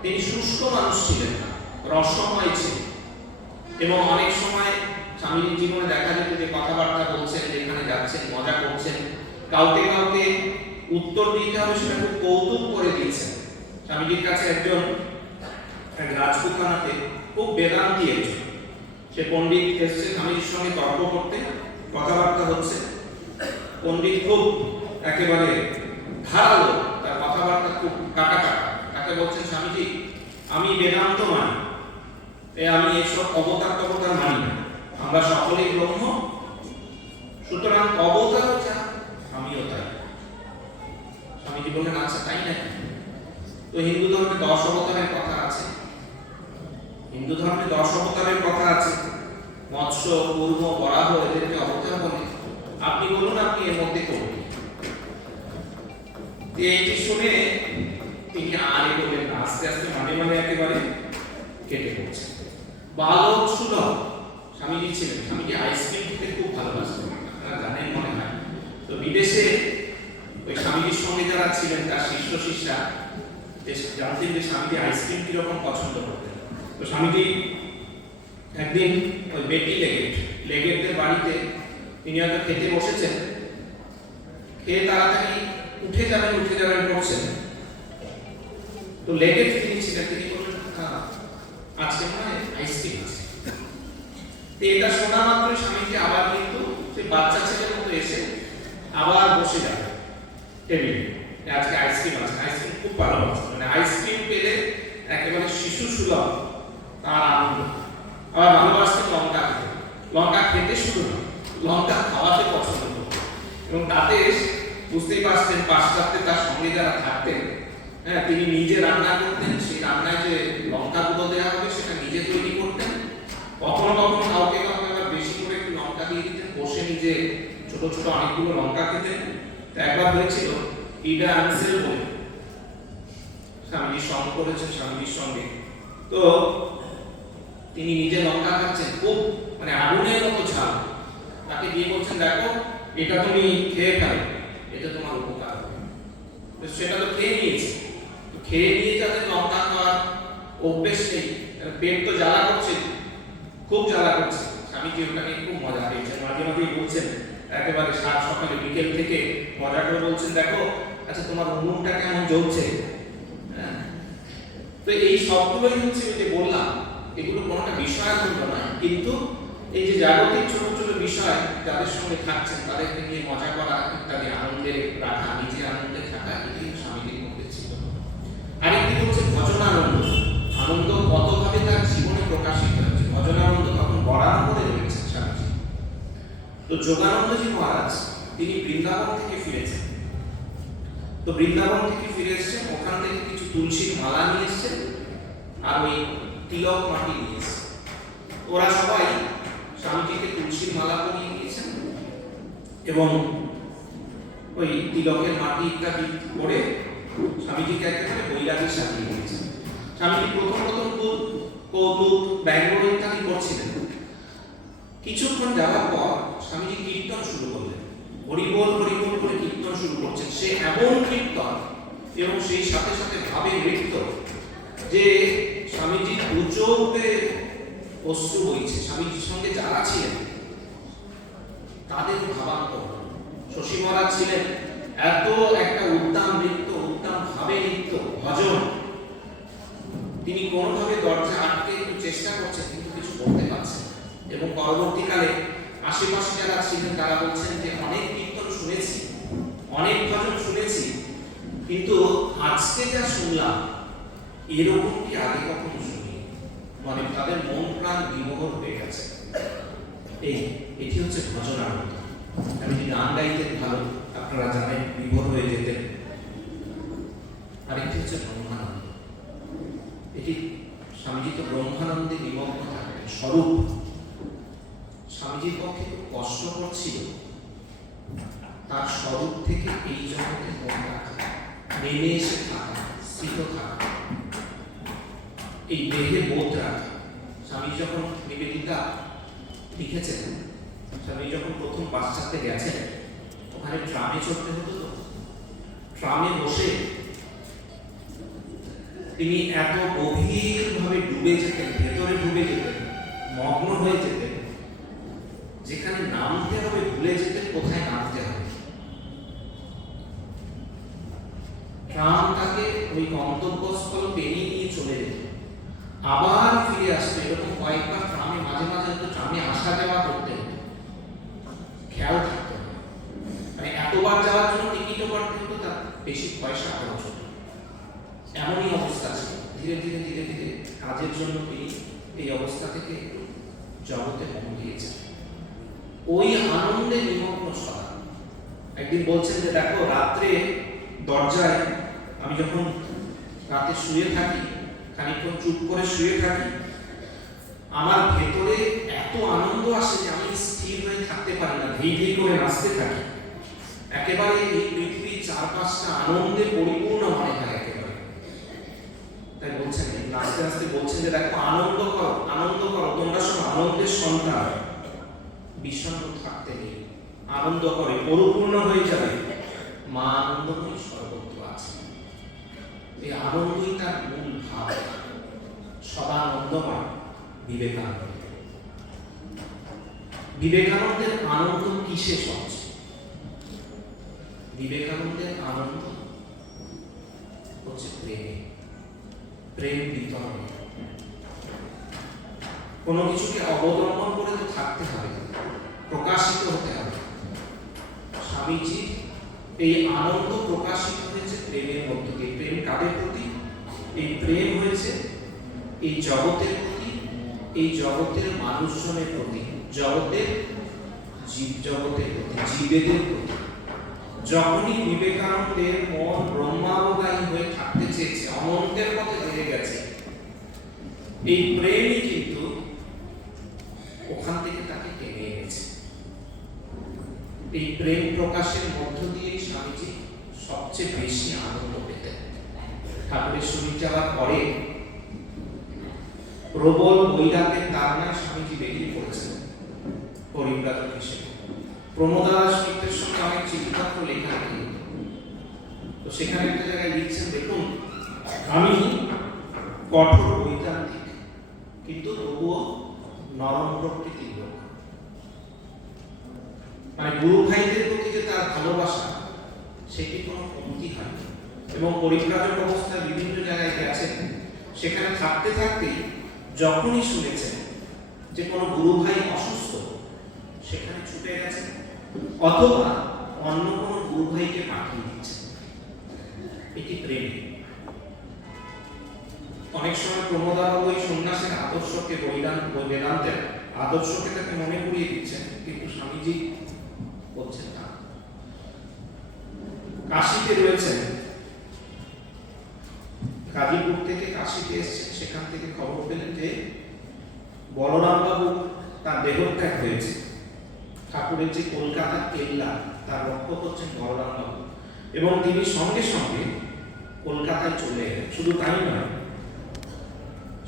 তিনি শুষ্ক মানুষ ছিলেন না, রসময় ছিলেন। এবং অনেক সময় স্বামীজির জীবনে দেখা যেত যে কথাবার্তা বলছেন, যেখানে যাচ্ছেন মজা করছেন, কাউকে কাউকে উত্তর দিতে হবে সেটা খুব কৌতুক করে দিয়েছেন। স্বামীজির কাছে একজন রাজপুতানাতে খুব বেদান্তি একজন, সে পণ্ডিত এসছে স্বামীজির সঙ্গে তর্ক করতে, কথাবার্তা হচ্ছে, পণ্ডিত খুব একেবারে ধারালো, তার কথাবার্তা খুব কাটা কাটা। তাকে বলছেন, স্বামীজি আমি বেদান্ত মানি, আমি এসব অবতার টবতার মানি না, আমরা সকলেই ব্রহ্ম, সুতরাং অবতার যা আমিও তাই। স্বামীজি বললেন, আচ্ছা তাই নাকি? তো হিন্দু ধর্মে 10 অবতারের কথা আছে, হিন্দু ধর্মে 10 অবতারের কথা আছে, মৎস্য, কূর্ম, বরাহ এদেরকে অবতার বলে, আপনি বলুন আপনি এর মধ্যে কোনটি? এইটি শুনে তিনি আর বললেন না, আস্তে আস্তে মানে একেবারে কেটে পড়ছে। বালক সুলভ স্বামীজি ছিলেন, স্বামীজি আইসক্রিম খেতে খুব ভালোবাসতেন, আপনারা জানেন মনে হয়। তো বিদেশে ওই স্বামীজির সঙ্গে যারা ছিলেন তার শিষ্য শিষ্যা জানতেন যে স্বামীজি আইসক্রিম কিরকম পছন্দ করতেন। তো স্বামীজি একদিন ওই বেটি লেগেটদের বাড়িতে তিনি হয়তো খেতে বসেছেন, খেয়ে তাড়াতাড়ি উঠে যাবেন বলছেন। তো লেগেট তিনি ছিলেন, তিনি বললেন, আজকে মানে আইসক্রিম আছে। তো এটা শোনা মাত্র স্বামীজি আবার কিন্তু সেই বাচ্চা ছেলের মতো এসে আবার বসে যাবে টেবিলে, আজকে আইসক্রিম আছে। আইসক্রিম খুব ভালোবাসে, মানে আইসক্রিম পেলে একেবারে শিশু সুলভ তার আনন্দ। আবার ভালোবাসতেন লঙ্কা খেতে শুধু না, লঙ্কা খাওয়াতে পছন্দ করতেন। এবং তাতে বুঝতেই পারছেন পাশ্চাত্যে তার সঙ্গে যারা থাকতেন, হ্যাঁ, তিনি নিজে রান্না করতেন, সেই রান্নায় যে লঙ্কা গুঁড়ো দেওয়া হবে সেটা নিজে তৈরি করতেন। কখনো কখনো কাউকে আবার বেশি করে একটু লঙ্কা দিয়ে দিতেন, বসে নিজে ছোট ছোট অনেকগুলো লঙ্কা খেতেন। তো একবার হয়েছিল ইডা আনসেল বলে স্বামীজি সঙ্গ করেছেন স্বামীজির সঙ্গে, তো তিনি নিজে লঙ্কা খাচ্ছেন, খুব মানে আগুনের মতো ঝাল। তাকে দিয়ে বলছেন, দেখো এটা তুমি খেয়ে ফেলো, এটা তোমার উপকার হবে। সেটা তো খেয়ে নিয়েছে, তো খেয়ে নিয়ে যাদের লঙ্কা খাওয়ার অভ্যেস নেই, পেট তো জ্বালা করছে, খুব জ্বালা করছে। স্বামীজি ওটাকে খুব মজা পেয়েছেন, মাঝে মাঝেই বলছেন, একেবারে সাত সকালে বিকেল থেকে মজা করে বলছেন, দেখো আচ্ছা তোমার উনুনটা কেমন জ্বলছে। তো এই সবগুলোই হচ্ছে ওই যে বললাম, এগুলো কোনোটা বিষয়াখণ্ড নয়, কিন্তু এই যে জাগতিক ছোট ছোট বিষয় যাদের সঙ্গে থাকছেন তাদেরকে নিয়ে মজা করা ইত্যাদি, আনন্দে রাখা, নিজে আনন্দে থাকা, এটি স্বামীজির মধ্যে ছিল। আরেকটি হচ্ছে ভজনানন্দ। আনন্দ কতভাবে তার জীবনে প্রকাশিত হচ্ছে, ভজনানন্দ তখন বরান করে রয়েছে স্বামীজি। তো যোগানন্দজি মহারাজ তিনি বৃন্দাবন থেকে ফিরেছেন। তো বৃন্দাবন থেকে ফিরে এসেছেন, ওখান থেকে কিছু তুলসীর মালা নিয়ে এসেছেন আর ওই তিলক মাটি নিয়ে এসেছেন। ওরা সবাই স্বামীজিকে তুলসীর মালা পরিয়ে দিয়েছেন এবং ওই তিলকের মাটি ইত্যাদি করে স্বামীজিকে একেবারে বৈরাগী সাজিয়ে দিয়েছেন। স্বামীজি প্রথম খুব কৌতুক ব্যঙ্গ ইত্যাদি করছিলেন। কিছুক্ষণ যাওয়ার পর স্বামীজি কীর্তন শুরু করলেন, হরিবোল হরিবোল করে কীর্তন শুরু করছেন। সে এমন কীর্তন এবং সেই সাথে সাথে ভাবে নৃত্য যে স্বামীজির উচ্চতে অশ্রু বইছে। স্বামীজির সঙ্গে যারা ছিলেন তাদের ভাবান্তর। শশী মহারাজ ছিলেন এত একটা উদ্দাম নৃত্য, উদ্দাম ভাবে নৃত্য, ভজন, তিনি কোনোভাবে দরজা আটকে একটু চেষ্টা করছেন কিন্তু কিছু করতে পারছেন। এবং পরবর্তীকালে আশেপাশে যারা ছিলেন তারা বলছেন যে অনেক কীর্তন শুনেছি, অনেক ভজন শুনেছি, কিন্তু আজকে যা শুনলাম এরকমটি আগে কখনো শুনি। মানে তাদের মন প্রাণ বিমোহর হয়ে গেছে। এটি হচ্ছে ভজনানন্দ। আমি যদি গান গাইতেন ভালো, আপনারা জানেন বিভোর হয়ে যেতেন। আরেকটি হচ্ছে ব্রহ্মানন্দ। এটি স্বামীজি তো ব্রহ্মানন্দে নিমগ্ন থাকতেন স্বরূপ। স্বামীজির পক্ষে খুব কষ্টকর ছিল তার স্বরূপ থেকে এই জগতে মন রাখা, নেমে এসে থাকা, স্থিত থাকা, এই দেহে বোধ রাখা। স্বামী যখন নিবেদিতা লিখেছেন, স্বামী যখন প্রথম পাশ্চাত্যে গেছেন, ওখানে ট্রামে চড়তে হতো। তো ট্রামে বসে তিনি এত গভীরভাবে ডুবে যেতেন, ভেতরে ডুবে যেতেন, মগ্ন হয়ে যেতেন, যেখানে নামতে হবে ভুলে যেতেন কোথায় নামতে হবে। ট্রাম তাকে ওই গন্তব্যস্থল পেরিয়ে নিয়ে চলে যেত, আবার ফিরে আসতো। এরকম কয়েকবার ট্রামে মাঝে মাঝে হতো, ট্রামে আসা যাওয়া করতে হতো, খেয়াল থাকতো না। মানে এতবার যাওয়ার জন্য টিকিটও কাটতে হতো, তার বেশি পয়সা খরচ হতো। এমনই অবস্থা ছিল। ধীরে ধীরে ধীরে ধীরে কাজের জন্য তিনি এই অবস্থা থেকে জগতে মন দিয়েছেন। ওই আনন্দে নিমগ্ন সদা। একদিন বলছেন যে দেখো, রাত্রে দরজায় আমি যখন রাতে শুয়ে থাকি, খানিকক্ষণ চুপ করে শুয়ে থাকি, আমার ভেতরে এত আনন্দ আসে যে আমি স্থির হয়ে থাকতে পারি না, ধীরে ধীরে করে নাচতে থাকি। একেবারে এই পৃথিবীর চারপাশটা আনন্দে পরিপূর্ণ মনে হয় একেবারে। তাই বলছেন, নাচতে নাচতে বলছেন যে দেখো, আনন্দ করো, আনন্দ করো, তোমরা সব আনন্দের সন্তান, বিষণ্ণ থাকতে নেই, আনন্দ করে পরিপূর্ণ হয়ে যাবে। মা আনন্দময়ী সর্বত্র আছে। এই আনন্দই তার মূল ভাব। সদানন্দময় বিবেকানন্দ। বিবেকানন্দের আনন্দ কিসে সবচেয়ে? বিবেকানন্দের আনন্দ হচ্ছে প্রেমে, প্রেম বিতরণে। কোনো কিছুকে অবলম্বন করে তো থাকতে হবে, প্রকাশিত হতে হবে। স্বামীজি এই আনন্দ প্রকাশিত হয়েছে প্রেমের মধ্য দিয়ে। প্রেম কাদের প্রতি? এই প্রেম হয়েছে এই জগতের প্রতি, এই জগতের মানুষজনের প্রতি, জগতের জীব জগতের প্রতি, জীবেদের প্রতি। যখনই বিবেকানন্দের মন ব্রহ্মাবগামী হয়ে থাকতে চেয়েছে, অনন্তের পথে ধরে গেছে, এই প্রেমই কিন্তু ওখান থেকে তাকে টেনে এনেছে। এই প্রেম প্রকাশের মধ্য দিয়ে স্বামীজি সবচেয়ে বেশি আনন্দ পেতেন। ঠাকুরের শরীর যাওয়ার পরে প্রবল বৈরাগ্যের তাড়নায় স্বামীজি বেরিয়ে পড়েছেন পরিব্রাজক হিসেবে। প্রমোদাস মিত্রের সঙ্গে অনেক চিঠিপত্র লেখা হতো। তো সেখানে একটা জায়গায় লিখছেন, দেখুন, আমি কঠোর বৈতান্তিক, কিন্তু তবুও নরম প্রকৃতির লোক। মানে গুরু ভাইদের প্রতি যে তার ভালোবাসা, সেটি কোনো কমতি হয়নি। এবং পরিব্রাজক অবস্থায় বিভিন্ন জায়গায় গেছেন, সেখানে থাকতে থাকতেই যখনই শুনেছেন যে কোনো গুরু ভাই অসুস্থ, সেখানে ছুটে গেছেন, অথবা অন্য কোনো গুরু ভাইকে পাঠিয়ে দিচ্ছেন। এটি প্রেম। অনেক সময় প্রমোদাবাবু এই সন্ন্যাসের আদর্শকে, বেদান্তের আদর্শকে তাকে মনে করিয়ে দিচ্ছেন, কিন্তু স্বামীজি বলছেন না। কাশীতে রয়েছেন, গাজীপুর থেকে কাশীতে এসেছেন, সেখান থেকে খবর পেলেন যে বলরাম বাবু তার দেহত্যাগ হয়েছে। ঠাকুরের যে কলকাতার কেল্লা, তার রক্ষক হচ্ছেন বলরাম বাবু, এবং তিনি সঙ্গে সঙ্গে কলকাতায় চলে এলেন। শুধু তাই নয়,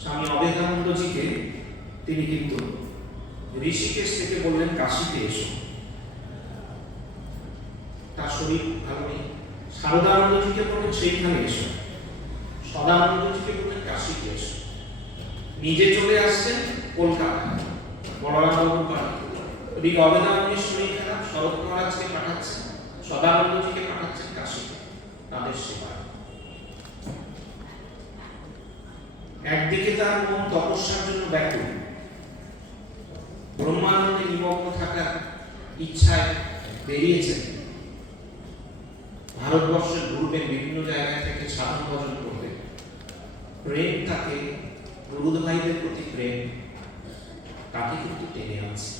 স্বামী অবেদানন্দজিকে তিনি কিন্তু ঋষিকেশ থেকে বললেন কাশীতে এসো। তার শরীর ভালো নেই। শারদানন্দজিকে বললেন সেইখানে এসো। সদানন্দজিকে বললেন কাশীতে এসো। নিজে চলে আসছেন কলকাতায় বলরামবাবুর বাড়ি। ওদিকে অবেদানন্দের শরীর খারাপ, শরৎ মহারাজকে পাঠাচ্ছেন, সদানন্দজিকে পাঠাচ্ছেন কাশীতে তাদের সেবায়। একদিকে তার মন তপস্যার জন্য ব্যাকুল, ব্রহ্মানন্দে নিমগ্ন থাকার ইচ্ছায় বেরিয়েছেন, ভারতবর্ষের ঘুরবেন, বিভিন্ন জায়গা থেকে সাধন ভজন করবেন। প্রেম তাকে, গুরু ভাইদের প্রতি প্রেম তাকে কিন্তু টেনে আনছে,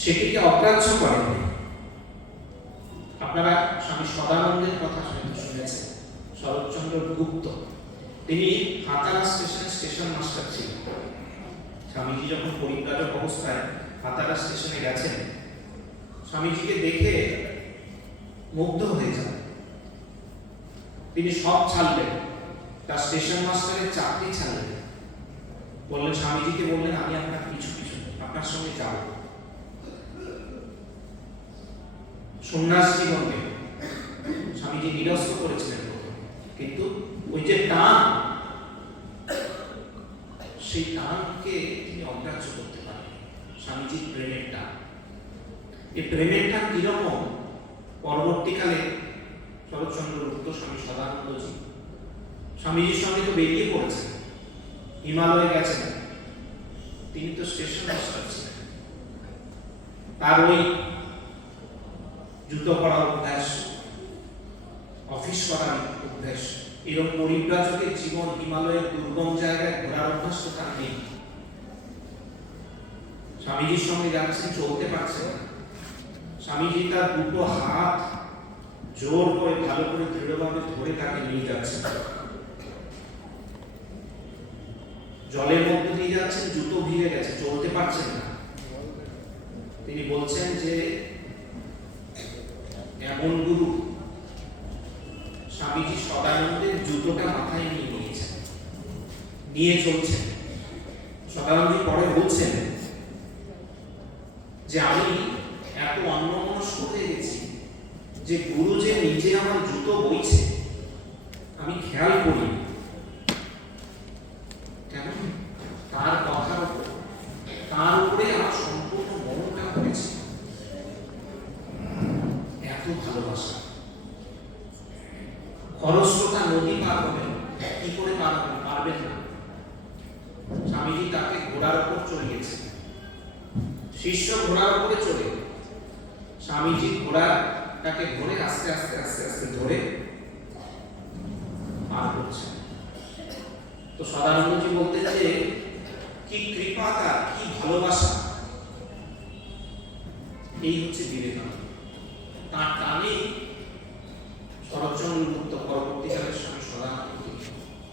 সেটিকে অগ্রাহ্য করেননি। আপনারা স্বামী সদানন্দের কথা শুনেছেন, শরৎচন্দ্র গুপ্ত। তিনি হাতারা স্টেশন মাস্টার ছিলেন। স্বামীজি যখন পরিব্রাজক অবস্থায় হাতারা স্টেশনে গেছেন, স্বামীজিকে দেখে মুগ্ধ হয়ে যান। তিনি সব ছাড়লেন, তার স্টেশন মাস্টারের চাকরি ছাড়লেন, বললেন স্বামীজিকে বললেন আমি আপনার পিছু পিছু আপনার সঙ্গে যাব। সন্ন্যাস জীবনকে স্বামীজি নিরস্ত করেছিলেন, কিন্তু ওই যে টান, সেই টানকে তিনি অগ্রাহ্য করতে পারেন। স্বামীজির প্রেমের টান, এই প্রেমের টান কিরকম পরবর্তীকালে শরৎচন্দ্র গুপ্ত, স্বামী সদানন্দজি স্বামীজির সঙ্গে তো বেরিয়ে পড়েছেন, হিমালয়ে গেছেন, তিনি তো স্টেশন মাস্টার ছিলেন। তার ওই জুতো পরার অভ্যাস, অফিস করার অভ্যাস, এরকম পরিব্রাজকের জীবন, হিমালয়ের দুর্গম জায়গায় ঘোরার অভ্যাস তো তার নেই। স্বামীজির সঙ্গে যাচ্ছেন, চলতে পারছেন না। স্বামীজি তার দুটো হাত জোর করে ভালো করে দৃঢ়ভাবে ধরে তাকে নিয়ে যাচ্ছেন। জলের মধ্যে দিয়ে যাচ্ছেন, জুতো ভিজে গেছে, চলতে পারছেন না। তিনি বলছেন যে এমন গুরু, স্বামীজি সদানন্দের জুতোটা মাথায় নিয়ে নিয়েছেন, নিয়ে চলছেন। সদানন্দ পরে বলছেন যে আমি এত অন্যমনস্ক হয়ে গেছি যে গুরু যে নিজে আমার জুতো বইছে আমি খেয়াল করি, কেন তার কথার উপর, তার উপরে আমার সম্পূর্ণ মনটা করেছে। এত ভালোবাসা। খরস্রোতা নদী পার হবেন, কি করে পার হবেন? পারবেন না। স্বামীজি তাকে ঘোড়ার উপর চড়িয়েছে, শিষ্য ঘোড়ার উপরে চড়ে, স্বামীজি ঘোড়াটাকে ধরে আস্তে আস্তে আস্তে আস্তে ধরে পার করছে। তো সদানন্দজি বলতেন যে কি কৃপা তার, কি ভালোবাসা। এই হচ্ছে বিবেকানন্দ। তার টানে শরৎচন্দ্র গুপ্ত পরবর্তীকালের স্বামী সদানন্দ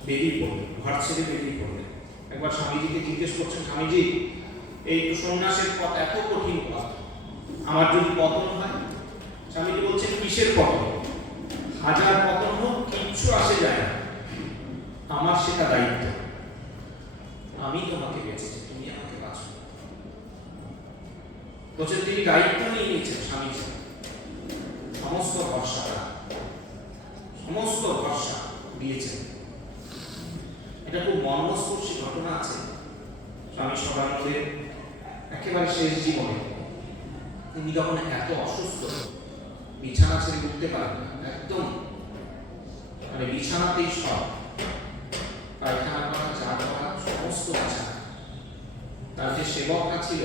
বেরিয়ে পড়লেন, ঘর ছেড়ে বেরিয়ে পড়লেন। একবার স্বামীজিকে জিজ্ঞেস করছেন, স্বামীজি এই সন্ন্যাসের পথ এত কঠিন পথ, আমার যদি পতন হয়? স্বামীজি বলছেন কিসের পতন? হাজার পতন হোক কিচ্ছু আসে যায় না, আমার সেটা দায়িত্ব। আমি তোমাকে বেঁচেছি, তুমি আমাকে বাঁচো। বলছেন তিনি দায়িত্ব নিয়ে নিয়েছেন স্বামীজি, সমস্ত ভরসা, সমস্ত ভরসা দিয়েছেন। এটা খুব মর্মস্পর্শী ঘটনা আছে স্বামী সদানন্দের একেবারে শেষ জীবনে। তিনি যখন এত অসুস্থ, বিছানা ছেড়ে উঠতে পারেন না, একদম মানে বিছানাতেই সব, পায়খানা করা, চা করা, সমস্ত বিছানা। তার যে সেবকরা ছিল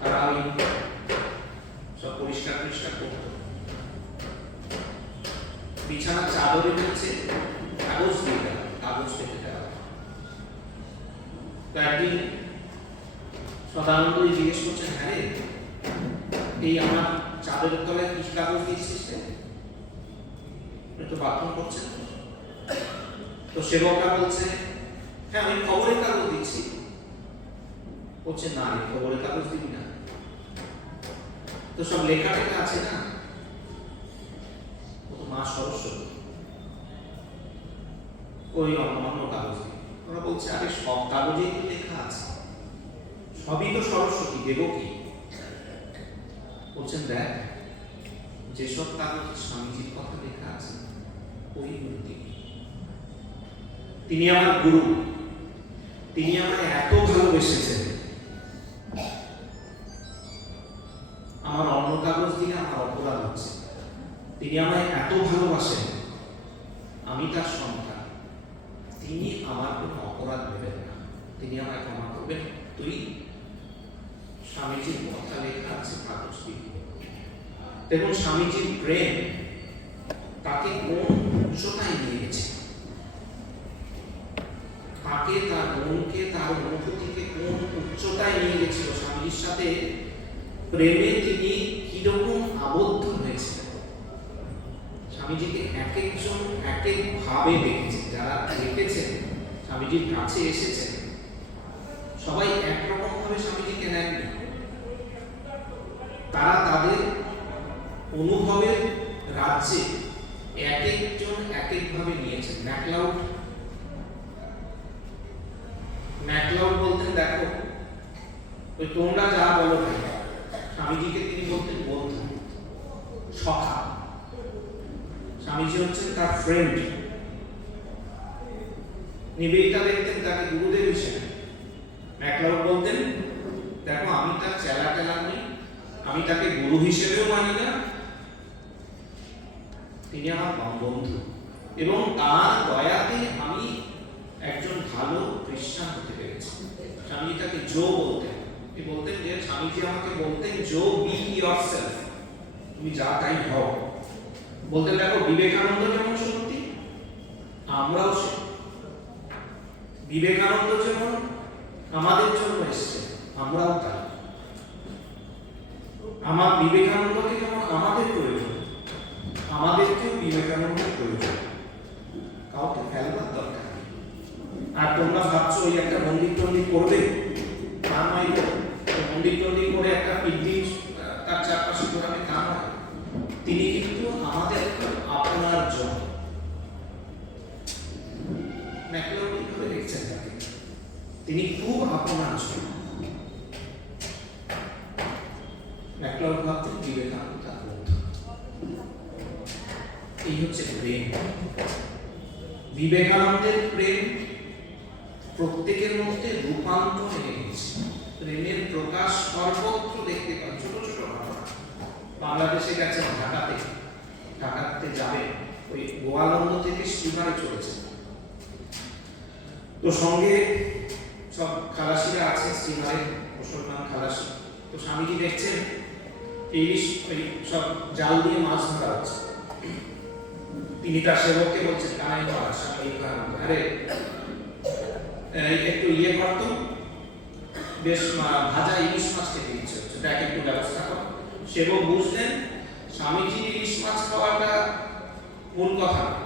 তারা ওই সব পরিষ্কার পরিষ্কার করত। বিছানার চাদরের নিচে কাগজ দিয়ে দেওয়া, কাগজ পেতে দেওয়া। তো একদিন সদানন্দ জিজ্ঞেস করছেন, হ্যাঁ রে, এই আমার চাদরের তলায় কি কাগজ দিয়েছিস? তো বাথরুম করছেন। তো সেবকরা বলছে, হ্যাঁ আমি খবরের কাগজ দিচ্ছি। বলছে না রে, খবরের কাগজ দিবি না, তো সব লেখা লেখা আছে না, মা সরস্বতী, ওই অন্য কাগজ। ওরা বলছে আরে সব কাগজেই তো লেখা আছে, সবই তো সরস্বতী, দেব কি? বলছেন দেখ, যেসব কাগজে স্বামীজির কথা লেখা আছে ওই গুরু তিনি আমার গুরু, তিনি আমায় এত ভালোবেসেছেন, আমার অন্য কাগজ দিয়ে আমার অপরাধ হচ্ছে। তিনি আমায় এত ভালোবাসেন, আমি তার সন্তান, তিনি আমার কোনো অপরাধ নেবেন না, তিনি আমায় ক্ষমা করবেন। তুই স্বামীজির কথা লেখা আছে কাগজ দিবি। দেখুন স্বামীজির প্রেম তাকে কোন উচ্চতায় নিয়ে গেছে, তাকে, তার মনকে, তার অনুভূতিকে কোন উচ্চতায় নিয়ে গেছিল। স্বামীজির সাথে প্রেমে তিনি কিরকম আবদ্ধ হয়েছিলেন। স্বামীজিকে এক একজন এক এক ভাবে দেখেছেন, যারা দেখেছেন স্বামীজির কাছে এসেছেন, সবাই একরকম ভাবে স্বামীজিকে নেননি। আছে এক একজন এক একভাবে নিয়েছেন। ম্যাকলাউড বলতেন, দেখো ওই তোমরা যা বলো না, স্বামীজিকে তিনি বলতেন বন্ধু, সখা। স্বামীজি হচ্ছেন তার ফ্রেন্ড। নিবেদিতা দেখতেন তাকে গুরুদেব হিসেবে। ম্যাকলাউড বলতেন, দেখো আমি তার চেলা টেলা নই, আমি তাকে গুরু হিসেবেও মানি না, তিনি আমার বন্ধু, এবং তার দয়াতে আমি একজন ভালো খ্রিস্টান হতে পেরেছি। স্বামীজি তাকে জো বলতেন। তিনি বলতেন যে স্বামীজি আমাকে বলতেন, জো বি ইয়োরসেলফ, তুমি যা তাই হও। বলতেন দেখো বিবেকানন্দ যেমন সত্যি, আমরাও সে। বিবেকানন্দ যেমন আমাদের জন্য এসেছে, আমরাও তাই। আমার বিবেকানন্দকে যেমন আমাদের প্রয়োজন, আমাদেরকেও বিবেকানন্দের প্রয়োজন। কাউকে ফেলবার দরকার নেই। আর তোমরা ভাবছো ওই একটা মন্দির টন্দির করবে, তা নয়। মন্দির টন্দির করে একটা পিকনিক তার চারপাশে ঘোরাবে, তা নয়। তিনি কিন্তু আমাদের আপনার জন্য। ম্যাকলাউড কিভাবে লিখছেন তাকে, তিনি খুব আপনার জন্য। ম্যাকলাউড ভাবতেন বিবেকানন্দ তার বন্ধু। এই হচ্ছে প্রেম। বিবেকানন্দের প্রেম প্রত্যেকের মধ্যে রূপান্তর এনে গেছে। প্রেমের প্রকাশ সর্বত্র দেখতে পান। ছোট ছোট ঘটনা। বাংলাদেশে গেছেন, ঢাকাতে যাবে, ওই গোয়ালন্দ থেকে স্টিমারে চলেছে, তো সঙ্গে সব খালাসিরা আছে স্টিমারে, মুসলমান খালাসি। তো স্বামীজি দেখছেন ইলিশ ওই সব জাল দিয়ে মাছ ধরা হচ্ছে। তিনি তার সেবককে বলছেন, কানাই মহারাজ, আরে একটু ইয়ে করতো, বেশ ভাজা ইলিশ মাছ খেতে ইচ্ছে হচ্ছে, তাকে একটু ব্যবস্থা কর। সেবক বুঝলেন স্বামীজি ইলিশ মাছ খাওয়াটা মূল কথা না,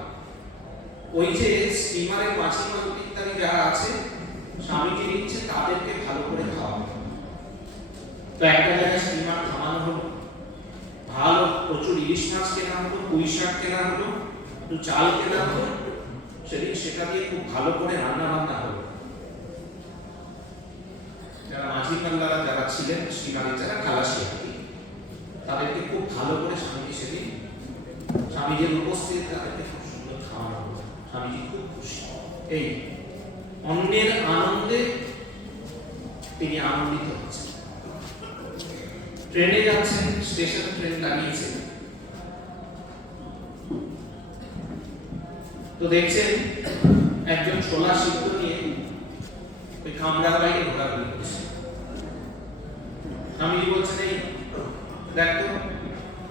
ওই যে স্টিমারের মাছি মাছ ইত্যাদি যারা আছে স্বামীজি নিচ্ছে, তাদেরকে ভালো করে খাওয়াবে। তো একটা জায়গায় স্টিমার থামানো হলো, ভালো প্রচুর ইলিশ মাছ কেনা হলো, পুঁই শাক কেনা হলো, একটু চাল কেনা হলো, সেদিন সেটা দিয়ে খুব ভালো করে রান্না বান্না হলো। যারা মাঝি কান্দারা যারা ছিলেন স্টিমারে, যারা খালাসি আর কি, তাদেরকে খুব ভালো করে স্বামীজি সেদিন, স্বামীজির উপস্থিতি তাদেরকে খুব সুন্দর খাওয়ানো হলো। স্বামীজি খুব খুশি। এই অন্যের আনন্দে তিনি আনন্দিত হচ্ছেন। ট্রেনে যাচ্ছেন, স্টেশন ট্রেন দাঁড়িয়েছে, তো দেখছেন একজন ছোলা সিদ্ধ নিয়ে ওই কামরার বাইরে ঘোরাঘুরি করছে। স্বামীজি বলছেন, এই দেখো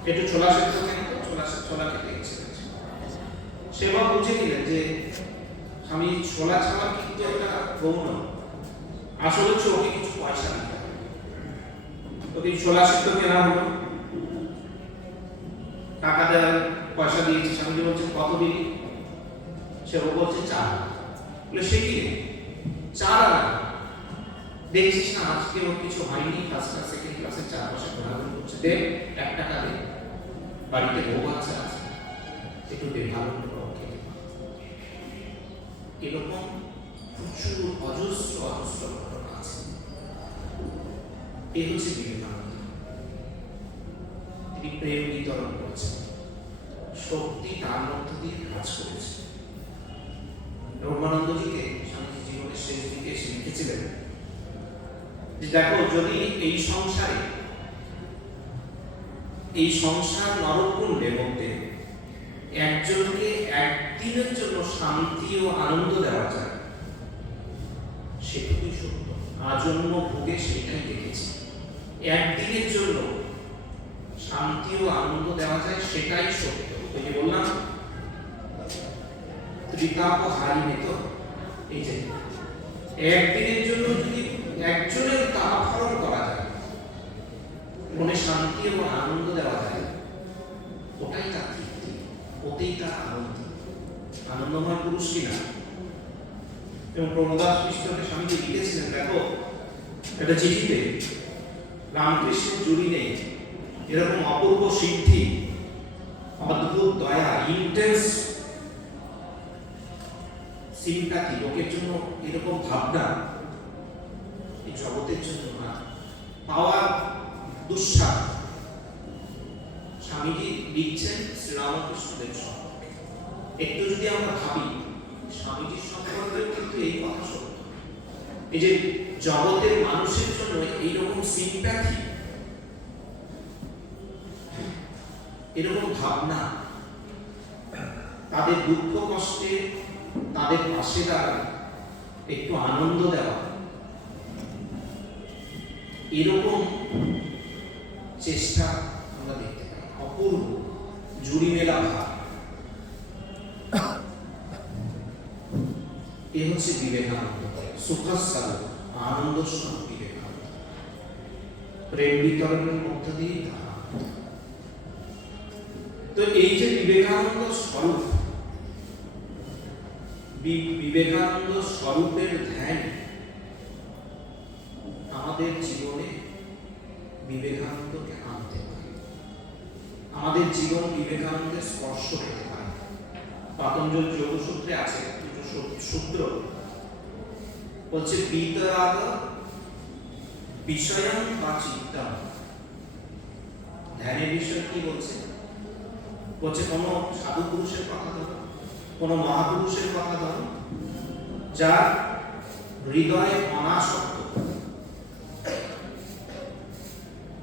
একটু ছোলা সিদ্ধ কেন, ছোলা খেতে ইচ্ছে করছে। সেবা বুঝে নিলেন যে স্বামী ছোলা ছাড়া কিন্তু একটা গৌণ, আসলে হচ্ছে ওকে কিছু পয়সা দিতে হবে। ওকে ছোলা সিদ্ধ কেনা হলো, টাকা দেওয়ার পয়সা দিয়েছে। স্বামীজি বলছেন, কত দিন? সেবা বলছে 4 আনা। বলে সে কি 4 আনা? দেখছিস না আজকে ওর কিছু হয়নি, ফার্স্ট ক্লাস সেকেন্ড ক্লাসে চারপাশে ঘোরাঘুরি করছে, দে 1 টাকা দে, বাড়িতে বউ বাচ্চা আছে, একটু দে, ভালো করে ওকে। এরকম প্রচুর অজস্র ঘটনা আছে। এই হচ্ছে বিবেকানন্দ। তিনি প্রেম বিতরণ করেছেন, শক্তি তার মধ্য দিয়ে কাজ করেছে। ব্রহ্মানন্দজিকে স্বামীজি জীবনের শেষ দিকে এসে লিখেছিলেন যে দেখো, যদি এই সংসার নরকুণ্ডের মধ্যে একজনকে একদিনের জন্য শান্তি ও আনন্দ দেওয়া যায়, সেটুকুই সত্য। আজন্ম ভোগে সেটাই দেখেছি। একদিনের জন্য শান্তি ও আনন্দ দেওয়া যায়, সেটাই সত্য। ওই যে বললাম ত্রিতাপ হারিণিত, এই যে একদিনের জন্য যদি একজনের তাপ হরণ করা যায়, মনে শান্তি এবং আনন্দ দেওয়া যায়, ওটাই তার তৃপ্তি, ওতেই তার আনন্দ। আনন্দময় পুরুষ কিনা। এবং প্রমদাস কৃষ্ণকে স্বামীজি লিখেছিলেন, দেখো একটা চিঠিতে, রামকৃষ্ণ জুড়ি নেই এরকম অপূর্ব সিদ্ধি অদ্ভুত দয়া, ইন্টেন্স সিম্প্যাথি, লোকের জন্য এরকম ভাবনা এই জগতের জন্য না পাওয়া দুঃসাধ্য। স্বামীজি লিখছেন শ্রীরামকৃষ্ণদেব সম্পর্কে। একটু যদি আমরা ভাবি স্বামীজির সম্পর্কে কিন্তু এই কথা সত্য, এই যে জগতের মানুষের জন্য এইরকম সিম্প্যাথি, এরকম ভাবনা, তাদের দুঃখ কষ্টে তাদের পাশে দাঁড়ানো, একটু আনন্দ দেওয়া, এরকম চেষ্টা আমরা দেখতে পাই। অপূর্ব জুড়ি মেলা ভাব, এ হচ্ছে বিবেকানন্দ, সুখস্বরূপ আনন্দ স্বরূপ বিবেকানন্দ, প্রেম বিতরণের মধ্য দিয়ে তার। তো এই যে বিবেকানন্দ স্বরূপ, বিবেকানন্দ স্বরূপের ধ্যান আমাদের জীবনে বিবেকানন্দকে আনতে পারে, আমাদের জীবন বিবেকানন্দের স্পর্শ পেতে পারে। পাতঞ্জল যোগসূত্রে আছে দুটো সূত্র, বলছে বিতরাগ বিষয়ং বা চিত্তম। ধ্যানের বিষয় কি বলছে? বলছে কোন সাধু পুরুষের কথা ধরো, কোন মহাপুরুষের কথা ধরো, যার হৃদয়ে অনাসক্ত,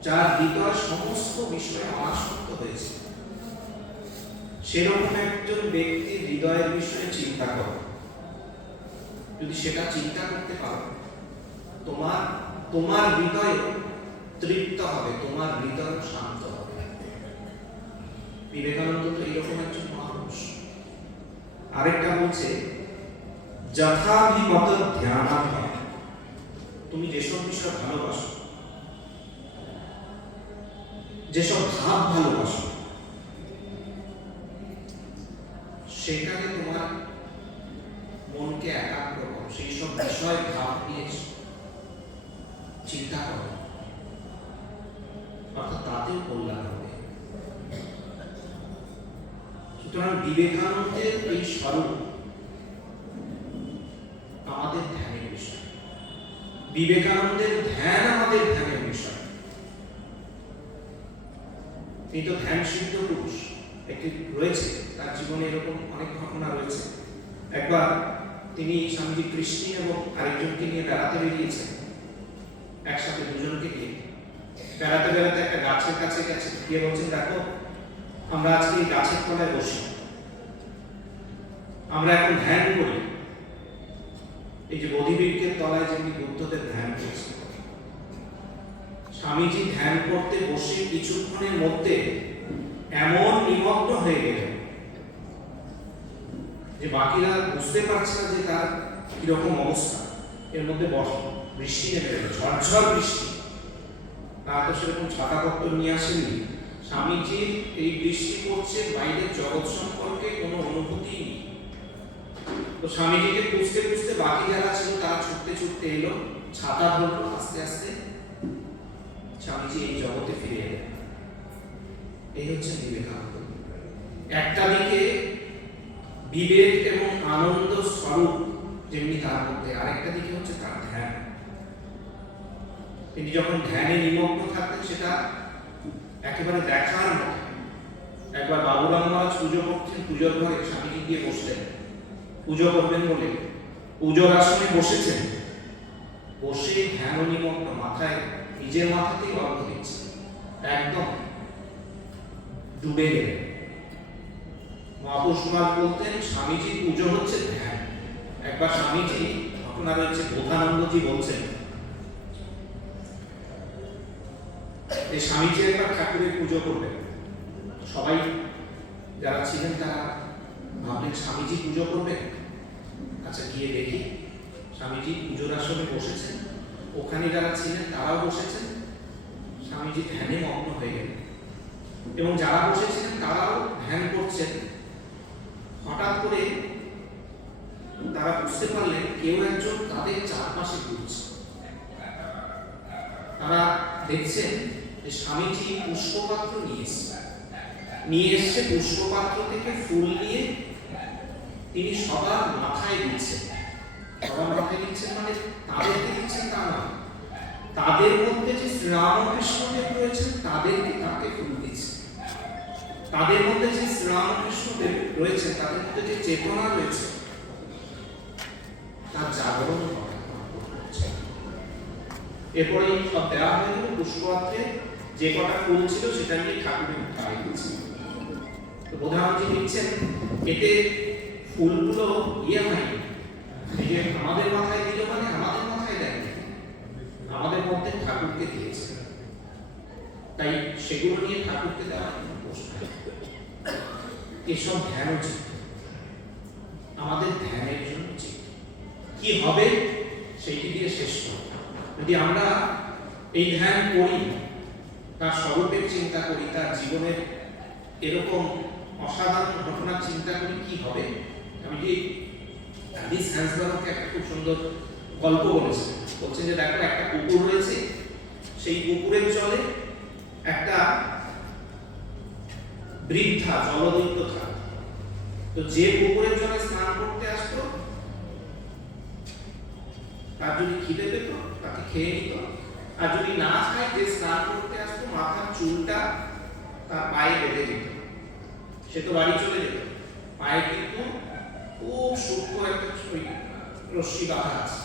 যার হৃদয় সমস্ত বিষয়ে অনাসক্ত হয়েছে, সেরকম একজন ব্যক্তির হৃদয়ের বিষয়ে চিন্তা করো। যদি সেটা চিন্তা করতে পারো, তোমার হৃদয় তৃপ্ত হবে, তোমার হৃদয় শান্ত হবে। বিবেকানন্দ তো এইরকম একজন মহাপুরুষ। আরেকটা বলছে যথাভিমত ধ্যানাত্ম, তুমি যেসব বিষয় ভালোবাসো, যেসব ভাব ভালোবাসো, সেখানে তোমার মনকে একাগ্র করো, সেই সব বিষয় ভাব নিয়ে চিন্তা করো, অর্থাৎ তাতেও কল্যাণ হবে। সুতরাং বিবেকানন্দের এই স্বরূপ আমাদের ধ্যানের বিষয়, বিবেকানন্দের ধ্যান আমাদের ধ্যানের বিষয়। এই তো ধ্যান সিদ্ধ পুরুষ একটি রয়েছে, তার জীবনে এরকম অনেক ঘটনা রয়েছে। একবার তিনি স্বামীজি কৃষ্ণ এবং আরেকজনকে নিয়ে বেড়াতে বেরিয়েছেন, একসাথে দুজনকে নিয়ে বেড়াতে বেড়াতে একটা গাছের কাছে গেছে, গিয়ে বলছেন দেখো আমরা আজকে এই গাছের তলায় বসি, আমরা এখন ধ্যান করি। এই যে বোধিবৃক্ষের তলায় যেমনি বুদ্ধদেব ধ্যান করছে, স্বামীজি ধ্যান করতে বসে কিছুক্ষণের মধ্যে এমন নিমগ্ন হয়ে গেলেন যে বাকিরা বুঝতে পারছে না যে তার কিরকম অবস্থা। এর মধ্যে বৃষ্টি নেমে গেল, ঝরঝর বৃষ্টি। তারা তো সেরকম ছাতাপত্র নিয়ে আসেনি। স্বামীজির এই বৃষ্টি পড়ছে, বাইরের জগৎ সম্পর্কে কোনো অনুভূতি নেই। তো স্বামীজিকে খুঁজতে খুঁজতে বাকি যারা ছিল তারা ছুটতে ছুটতে এলো, ছাতা ধরলো, আস্তে আস্তে স্বামীজি এই জগতে ফিরে এলেন। এই হচ্ছে বিবেকানন্দ। একটা দিকে বিবেক এবং আনন্দ স্বরূপ যেমনি তার মধ্যে, আরেকটা দিকে হচ্ছে তার ধ্যান। তিনি যখন ধ্যানে নিমগ্ন থাকতেন সেটা একেবারে দেখার মতো। একবার বাবুরাম মহারাজ পুজো করছেন, পুজোর ঘরে স্বামীজি গিয়ে বসলেন, পুজো করবেন বলে পুজোর আসনে বসেছেন, বসে ধ্যান নিমগ্ন, মাথায় নিজের মাথাতেই অর্ঘ্য দিচ্ছে, একদম ডুবে গেলেন। মহাপুরুষ মহারাজ বলতেন স্বামীজির পুজো হচ্ছে ধ্যান। একবার স্বামীজি, ঘটনা রয়েছে, বোধানন্দজি বলছেন এই স্বামীজি একবার ঠাকুরের পুজো করবেন, সবাই যারা ছিলেন তারা ভাবলেন স্বামীজি পুজো করবেন, আচ্ছা গিয়ে দেখি। স্বামীজি পুজোর আসনে বসেছেন, ওখানে যারা ছিলেন তারাও বসেছেন, স্বামীজি ধ্যানে মগ্ন হয়ে গেলেন এবং যারা বসেছিলেন তারাও ধ্যান করছেন। হঠাৎ করে তারা বুঝতে পারলেন কেউ একজন তাদের চারপাশে ঘুরছে। তারা দেখছেন যে স্বামীজি পুষ্পপাত্র নিয়ে এসেছেন, নিয়ে এসছে পুষ্পপাত্র থেকে ফুল নিয়ে তিনি সবার মাথায় দিচ্ছেন। সবার মাথায় দিচ্ছেন মানে তাদেরকে দিচ্ছেন তা না, তাদের মধ্যে যে শ্রীরামকৃষ্ণদেব রয়েছেন তাদেরকে তাকে ফুল দিচ্ছেন। তাদের মধ্যে যে শ্রীরামকৃষ্ণদেব রয়েছে, তাদের মধ্যে যে চেতনা রয়েছে তার জাগরণ হচ্ছে। এরপরে সব দেওয়া হয়ে গেল, পুষ্পপাত্রে যে কটা ফুল ছিল সেটা নিয়ে ঠাকুরের মাথায় দিচ্ছেন। তো প্রধানজি দিচ্ছেন, এতে ফুলগুলো হয়নি, এই যে আমাদের মাথায় দিল মানে আমাদের মাথায় দেয়নি, আমাদের মধ্যে ঠাকুরকে দিয়েছে, তাই সেগুলো নিয়ে ঠাকুরকে দেওয়া প্রশ্ন। এসব ধ্যান উচিত, আমাদের ধ্যানের জন্য উচিত কি হবে সেইটি দিয়ে শেষ করব। যদি আমরা এই ধ্যান করি, তার স্বরূপের চিন্তা করি, তার জীবনের এরকম অসাধারণ ঘটনার চিন্তা করি, কি হবে। আমি যে হাদিস হ্যান্সবার্গকে একটা খুব সুন্দর গল্প বলেছেন, বলছেন যে দেখো একটা পুকুর রয়েছে, সেই পুকুরের জলে একটা বৃদ্ধা জলদৈত্য থাকত। তো যে পুকুরের জলে স্নান করতে আসতো, তার যদি খিদে পেত তাকে খেয়ে নিত, আর যদি না খায়, যে স্নান করতে আসতো মাথার চুলটা তার পায়ে বেঁধে দিত, সে তো বাড়ি চলে যেত। পায়ে কিন্তু খুব সূক্ষ্ম একটা রশ্মি বাঁধা আছে।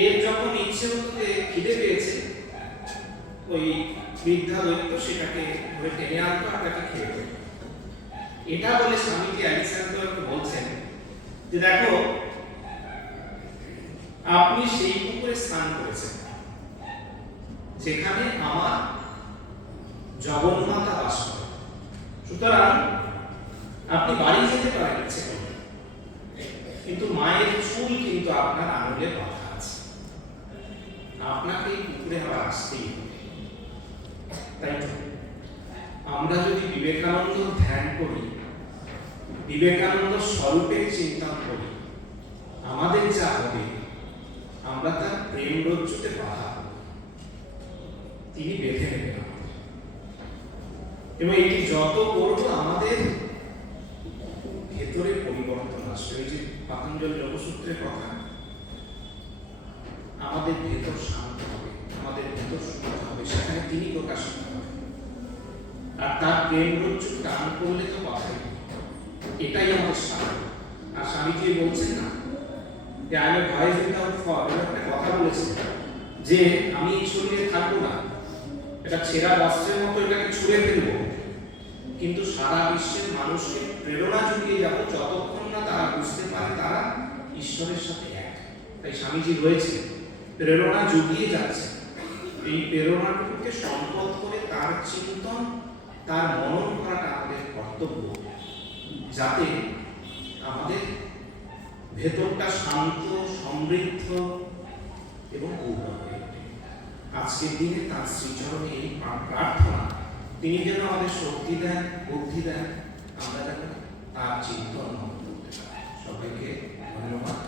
এর যখন ইচ্ছে হতো যে খিদে পেয়েছে, ওই বৃদ্ধা দৈত্য সেটাকে ধরে টেনে আনতো আর তাকে খেয়ে ফেলত। এটা বলে স্বামীজি আলেকজান্ডারকে বলছেন যে দেখো, আপনি সেই পুকুরে স্নান করেছেন যেখানে আমার জগন্মাতা বাস করে, সুতরাং আপনি বাড়ি যেতে পারেন ইচ্ছে করলে, কিন্তু মায়ের চুল কিন্তু আপনার আঙুলে বাঁধা আছে, আপনাকে এই পুকুরে আবার আসতেই হবে। তাই তো আমরা যদি বিবেকানন্দ ধ্যান করি, বিবেকানন্দ স্বরূপের চিন্তা করি, আমাদের যা হবে, আমরা তার প্রেম রজ্জুতে বাধা, তিনি বেঁধে নেবেন এবং এটি যত করব আমাদের ভেতরে পরিবর্তন আসবে। ওই যে পাতঞ্জল যোগসূত্রের কথা, আমাদের ভেতর শান্ত হবে, আমাদের ভেতর সুন্দর হবে, সেখানে তিনি প্রকাশিত হবে। আর তার প্রেম রজ্জু টান করলে তো কথাই, এটাই আমাদের স্বামী। আর স্বামীজি বলছেন না যে I am voice without form, একটা কথা বলেছেন যে আমি এই শরীরে থাকবো না, এটা ছেঁড়া বস্ত্রের মতো এটাকে ছুঁড়ে ফেলবো, কিন্তু সারা বিশ্বের মানুষকে প্রেরণা জুগিয়ে যাবো যতক্ষণ না তারা বুঝতে পারে তারা ঈশ্বরের সাথে এক। তাই স্বামীজি রয়েছে, প্রেরণা জুগিয়ে যাচ্ছে। এই প্রেরণাটুকুকে সম্পদ করে তার চিন্তন, তার মনন করাটা আমাদের কর্তব্য, যাতে আমাদের ভেতরটা শান্ত, সমৃদ্ধ এবং গৌরব হয়ে ওঠে। আজকের দিনে তার শ্রীচরণে এই প্রার্থনা, তিনি যেন আমাদের শক্তি দেন, বুদ্ধি দেন, আমরা যেন তার চিন্তন করতে পারি। সবাইকে ধন্যবাদ।